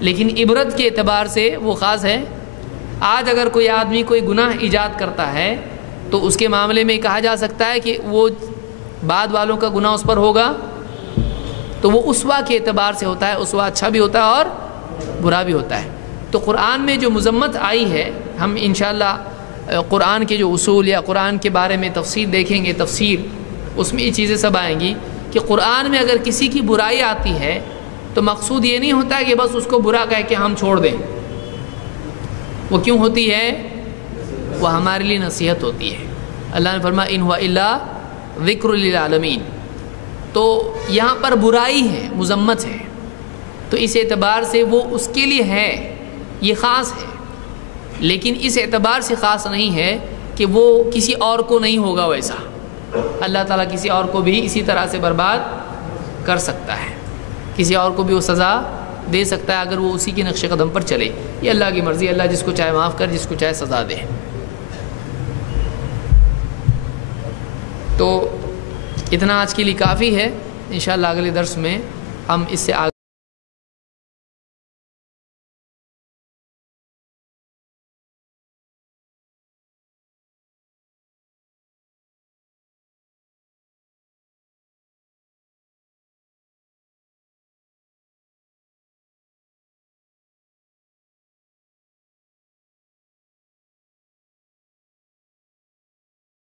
لیکن عبرت کے اعتبار سے وہ خاص ہے۔ آج اگر کوئی آدمی کوئی گناہ ایجاد کرتا ہے تو اس کے معاملے میں کہا جا سکتا ہے کہ وہ بعد والوں کا گناہ اس پر ہوگا، تو وہ اسوا کے اعتبار سے ہوتا ہے، اسوا اچھا بھی ہوتا ہے اور برا بھی ہوتا ہے۔ تو قرآن میں جو مذمت آئی ہے، ہم انشاءاللہ قرآن کے جو اصول یا قرآن کے بارے میں تفسیر دیکھیں گے، تفسیر اس میں یہ چیزیں سب آئیں گی کہ قرآن میں اگر کسی کی برائی آتی ہے تو مقصود یہ نہیں ہوتا ہے کہ بس اس کو برا کہہ کے ہم چھوڑ دیں۔ وہ کیوں ہوتی ہے؟ وہ ہمارے لیے نصیحت ہوتی ہے۔ اللہ نے فرمایا ان ہوا الا ذکر للعالمین، تو یہاں پر برائی ہے، مذمت ہے، تو اس اعتبار سے وہ اس کے لیے ہے، یہ خاص ہے، لیکن اس اعتبار سے خاص نہیں ہے کہ وہ کسی اور کو نہیں ہوگا ویسا۔ اللہ تعالیٰ کسی اور کو بھی اسی طرح سے برباد کر سکتا ہے، کسی اور کو بھی وہ سزا دے سکتا ہے اگر وہ اسی کے نقش قدم پر چلے۔ یہ اللہ کی مرضی، اللہ جس کو چاہے معاف کر، جس کو چاہے سزا دے۔ تو اتنا آج کے لیے کافی ہے، انشاءاللہ اگلے درس میں ہم اس سے آگے